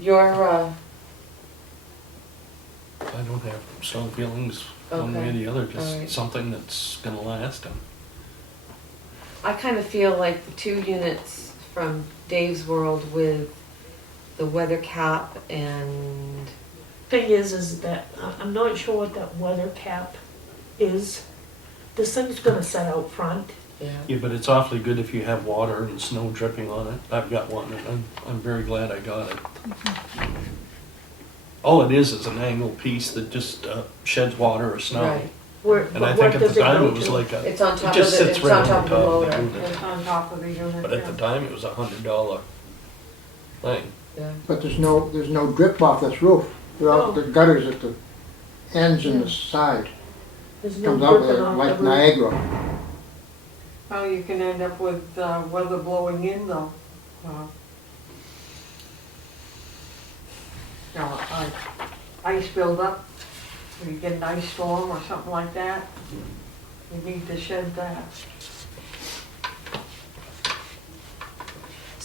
Your, I don't have strong feelings one way or Okay. the other, All just right. something that's gonna last. And I kind of feel like the 2 units from Dave's World with the weather cap and, Thing is that I'm not sure what that weather cap is. This thing's gonna set out front. yeah. Yeah, but it's awfully good if you have water and snow dripping on it. I've got one, and I'm very glad I got it. All it is an angled piece that just sheds water or snow. Right. And I think at the time it was like It's on it top of just the, sits it's right on top of the motor. unit. It's on top of the unit. But at the time, it was $100 thing. Yeah. But there's no drip off this roof. They're all, the gutters at the ends and the side. There's no Comes out dripping off like the roof. Niagara. Well, you can end up with weather blowing in though. You know, ice build up, or you get an ice storm or something like that. You need to shed that.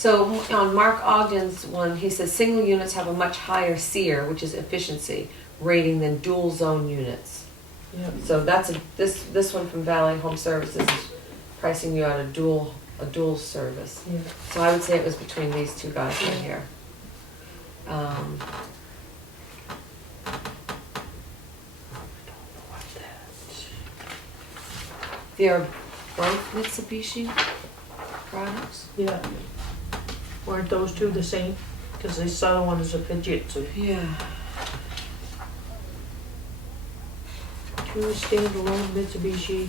So on Mark Ogden's one, he says single units have a much higher SEER, which is efficiency rating, than dual zone units. Yeah. So that's this one from Valley Home Services is pricing you out a dual service. Yeah. So I would say it was between these two guys right here. They are both Mitsubishi products. Yeah. Weren't those two the same? Because this other one is a Fujitsu. Yeah. Two standalone Mitsubishi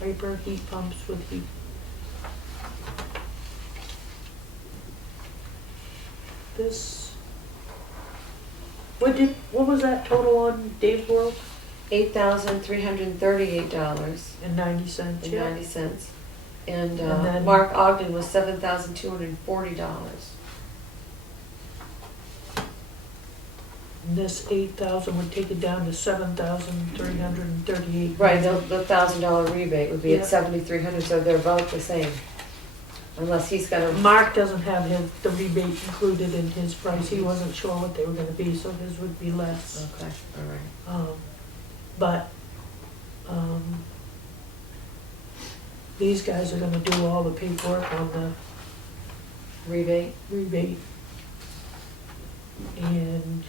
Hyper heat pumps with heat. This, what was that total on Dave's World? $8,338.90. And 90 cents, yeah. And And then- Mark Ogden was $7,240. And this 8,000 would take it down to 7,338. Right, the $1,000 rebate would be Yeah. at 7,300, so they're about the same. Unless he's got a, Mark doesn't have the rebate included in his price. He wasn't sure what they were gonna be, so his would be less. okay, all right. But, these guys are gonna do all the paperwork on the Rebate? rebate. And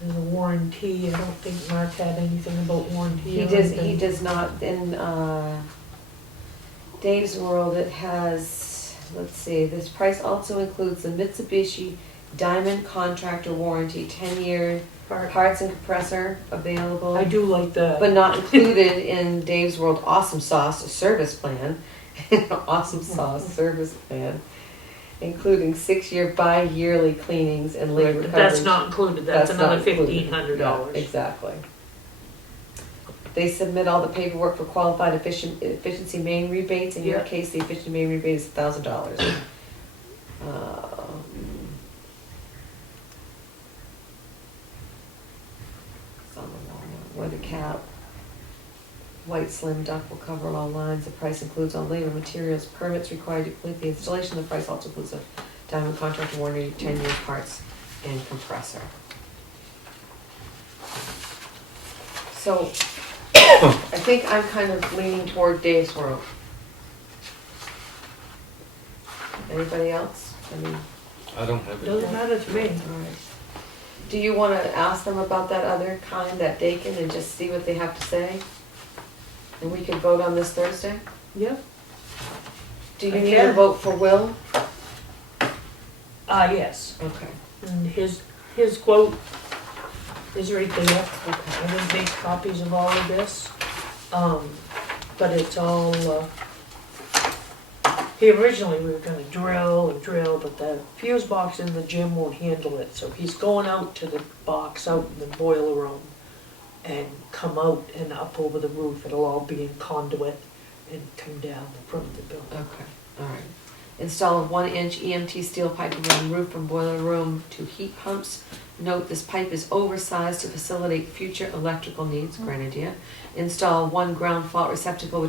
there's a warranty. I don't think Mark had anything about warranty He or does, he anything. does not, in, Dave's World, it has, let's see, this price also includes the Mitsubishi Diamond Contractor Warranty, 10-year parts and compressor available. I do like that. But not included in Dave's World Awesome Sauce service plan. Awesome Sauce service plan, including 6-year bi-yearly cleanings and labor coverage. That's not included. That's another not included. $1,500. Yeah, exactly. They submit all the paperwork for qualified efficiency main rebates. In your Yeah. case, the efficiency main rebate is $1,000. It's on the wall. Weather cap. White slim duct will cover all lines. The price includes all labor, materials, permits required to complete the installation. The price also includes a diamond contractor warranty, 10-year parts, and compressor. So, I think I'm kind of leaning toward Dave's World. Anybody else? I mean, I don't have Doesn't it. matter to me. all right. Do you want to ask them about that other kind, that Dakin, and just see what they have to say? And we could vote on this Thursday? Yeah. Do you I need a can. vote for Will? Yes. Okay. And his quote is right there. Okay. I didn't make copies of all of this. But it's all, originally we were gonna drill, but the fuse box in the gym won't handle it, so he's going out to the box out in the boiler room and come out and up over the roof. It'll all be in conduit and come down the front of the building. Okay, all right. Install a 1-inch EMT steel pipe around roof from boiler room to heat pumps. Note this pipe is oversized to facilitate future electrical needs, great idea. Install 1 ground fault receptacle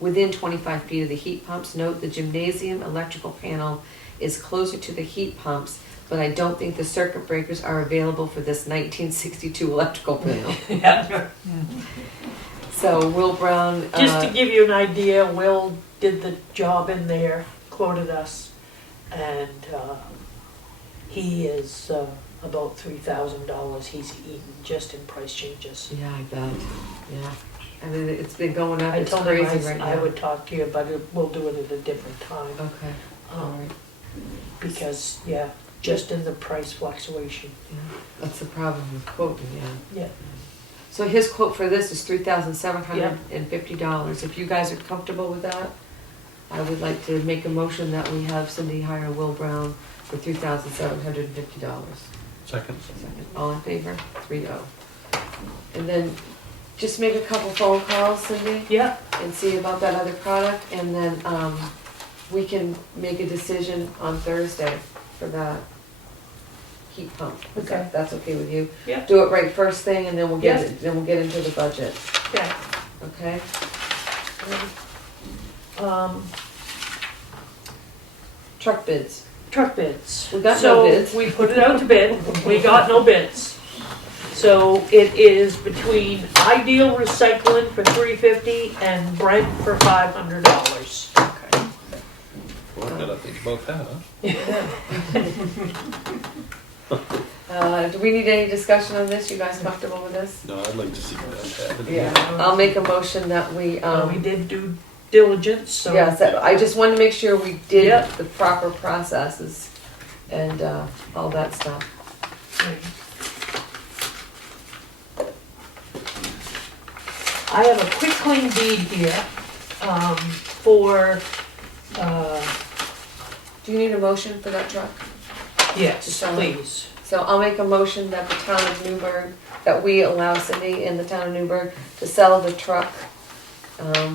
within 25 feet of the heat pumps. Note the gymnasium electrical panel is closer to the heat pumps, but I don't think the circuit breakers are available for this 1962 electrical panel. Yeah. So Will Brown, Just to give you an idea, Will did the job in there, quoted us, and he is about $3,000 he's eaten just in price changes. yeah, I bet, yeah. I mean, it's been going up, I it's told him crazy right now. I would talk to you, but we'll do it at a different time. Okay, all right. Because, yeah, just in the price fluctuation. Yeah, that's the problem with quoting, yeah. Yeah. So his quote for this is $3,750. If you guys are comfortable with that, I would like to make a motion that we have Cindy hire Will Brown for $3,750. Second. Second. All in favor? 3-0. And then just make a couple phone calls, Cindy, Yeah, and see about that other product, and then we can make a decision on Thursday for that heat pump. Is Okay. that's okay with you? Yeah. Do it right first thing, and then we'll get Yeah. it, then we'll get into the budget. yeah. Okay. Truck bids. truck bids. We got no bids. So we put it out to bid, we got no bids. So it is between Ideal Recycling for $350 and Brent for $500. Okay. Well, I gotta think about that, huh? Do we need any discussion on this? You guys comfortable with this? No, I'd like to see that happen. Yeah. I'll make a motion that we, We did due diligence, so. yes, I just wanted to make sure we did Yep. the proper processes and, all that stuff. I have a quick claim deed here, for, Do you need a motion for that truck? yes, Sure. please. So I'll make a motion that the town of Newburgh, that we allow Cindy in the town of Newburgh to sell the truck.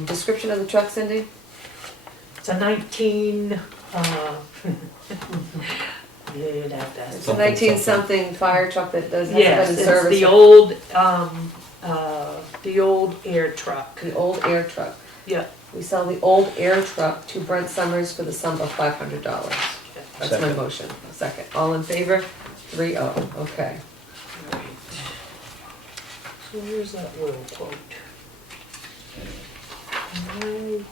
Description of the truck, Cindy? It's a 19, you'd have to ask. It's a Something, 19-something fire truck that does, hasn't Yes, been in it's service. the old air truck. The old air truck. Yeah. We sell the old air truck to Brent Summers for the sum of $500. That's my Second. motion. A second. All in favor? 3-0. Okay. Right. So where's that little quote? Am I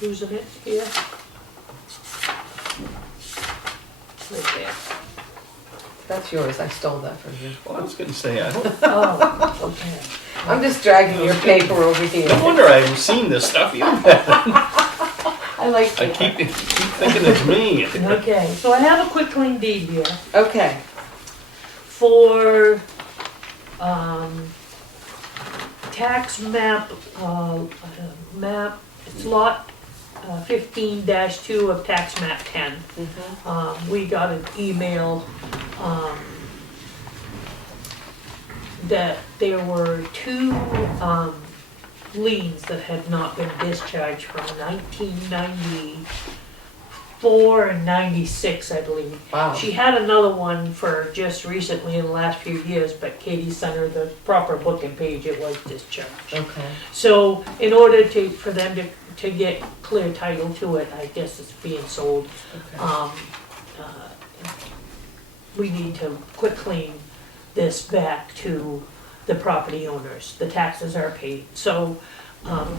losing it here? Right there. That's yours. I stole that from you. Well, I was gonna say, I don't, Oh, okay. I'm just dragging your paper over here. no wonder I haven't seen this stuff you have. I like I you. keep thinking it's me. Okay, so I have a quick claim deed here Okay. for, tax map, it's lot 15-2 of tax map 10. Mhm. We got an email, that there were two, liens that had not been discharged from 1994 and 96, I believe. Wow. She had another one for just recently in the last few years, but Katie sent her the proper booking page, it was discharged. Okay. So in order for them to get clear title to it, I guess it's being sold, Okay. we need to quit claim this back to the property owners. The taxes are paid. So,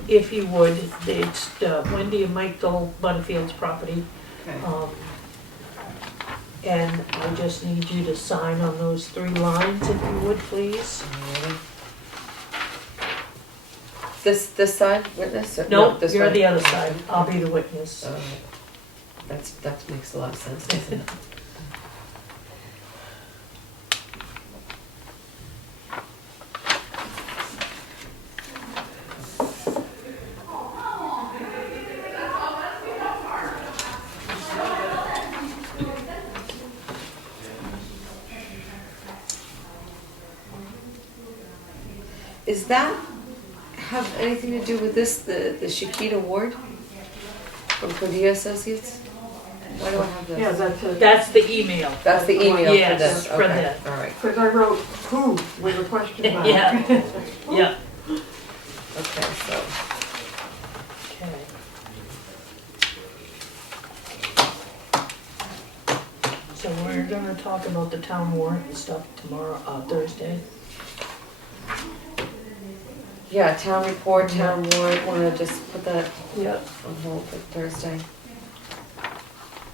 if you would, it's Wendy and Michael Butterfield's property. Okay. And I just need you to sign on those 3 lines, if you would, please. Alrighty. This side, witness? Or- No, this you're one? the other side. I'll be the witness. Alright. That makes a lot of sense, doesn't it? Is that have anything to do with this, the Shakita Ward from Cordia Associates? Why do I have this? Yeah, that's it. That's the email. That's the email for Yes, this, for okay, that. alright, Because I wrote who with a question mark. Yeah, yeah. okay, so, Okay. So we're gonna talk about the town warrant and stuff tomorrow, Thursday. yeah, town report, town warrant, wanna just put that Yep. on hold for Thursday.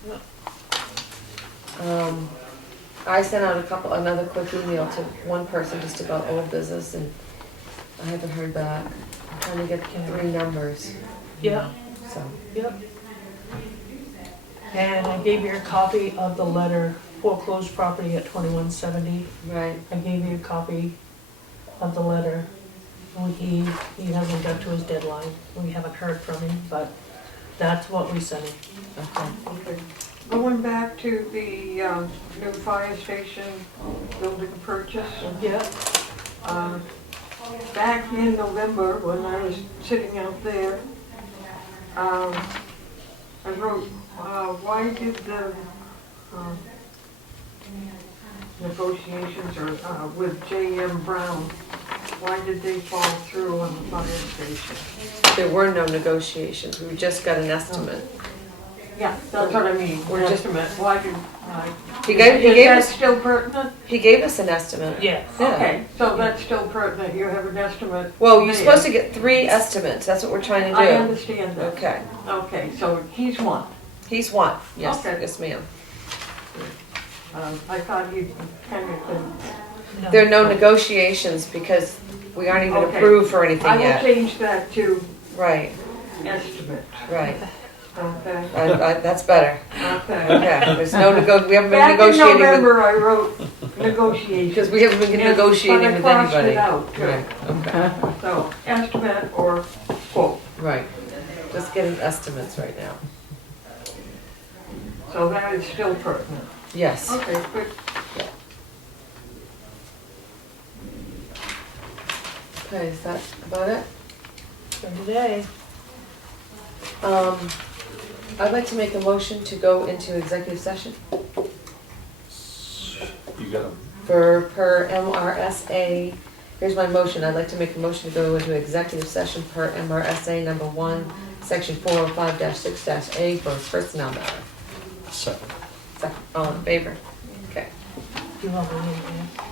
Yep. I sent out another quick email to one person just about old business and I haven't heard back. I'm trying to get 3 numbers, Yep, so, yep. And I gave you a copy of the letter, foreclosed property at 2170. right, I gave you a copy of the letter. He hasn't got to his deadline. We haven't heard from him, but that's what we sent him. okay. Okay. Going back to the new fire station building purchase. Yeah. Back in November, when I was sitting out there, I wrote, why did the negotiations with J.M. Brown, why did they fall through on the fire station? There were no negotiations, we just got an estimate. Yeah, that's what I mean, We're just- estimate, why do, He gave is that us, still pertinent? he gave us an estimate. Yes. Yeah. Okay, so that's still pertinent, you have an estimate. Well, you're there. supposed to get 3 estimates, that's what we're trying to I do. understand that. Okay, Okay, so he's one. he's one, yes, Okay. yes ma'am. I thought you kind of could. There are no negotiations because we aren't even Okay. approved for I anything will yet. change that to Right, estimate. right, Okay, that's better. okay. Okay, there's no we haven't been Back in negotiating with, November, I wrote negotiations. because we haven't been negotiating with But I crossed anybody. it out, too. Right, okay, So, estimate or quote, right. Just getting estimates right now. so that is still pertinent. Yes. Okay, good. Okay, is that about it? For today. I'd like to make a motion to go into executive session You gotta, per MRSA. Here's my motion. I'd like to make a motion to go into executive session per MRSA number 1, section 405-6-A for personnel matter. second. Second, all in favor? Okay. Do you want me to?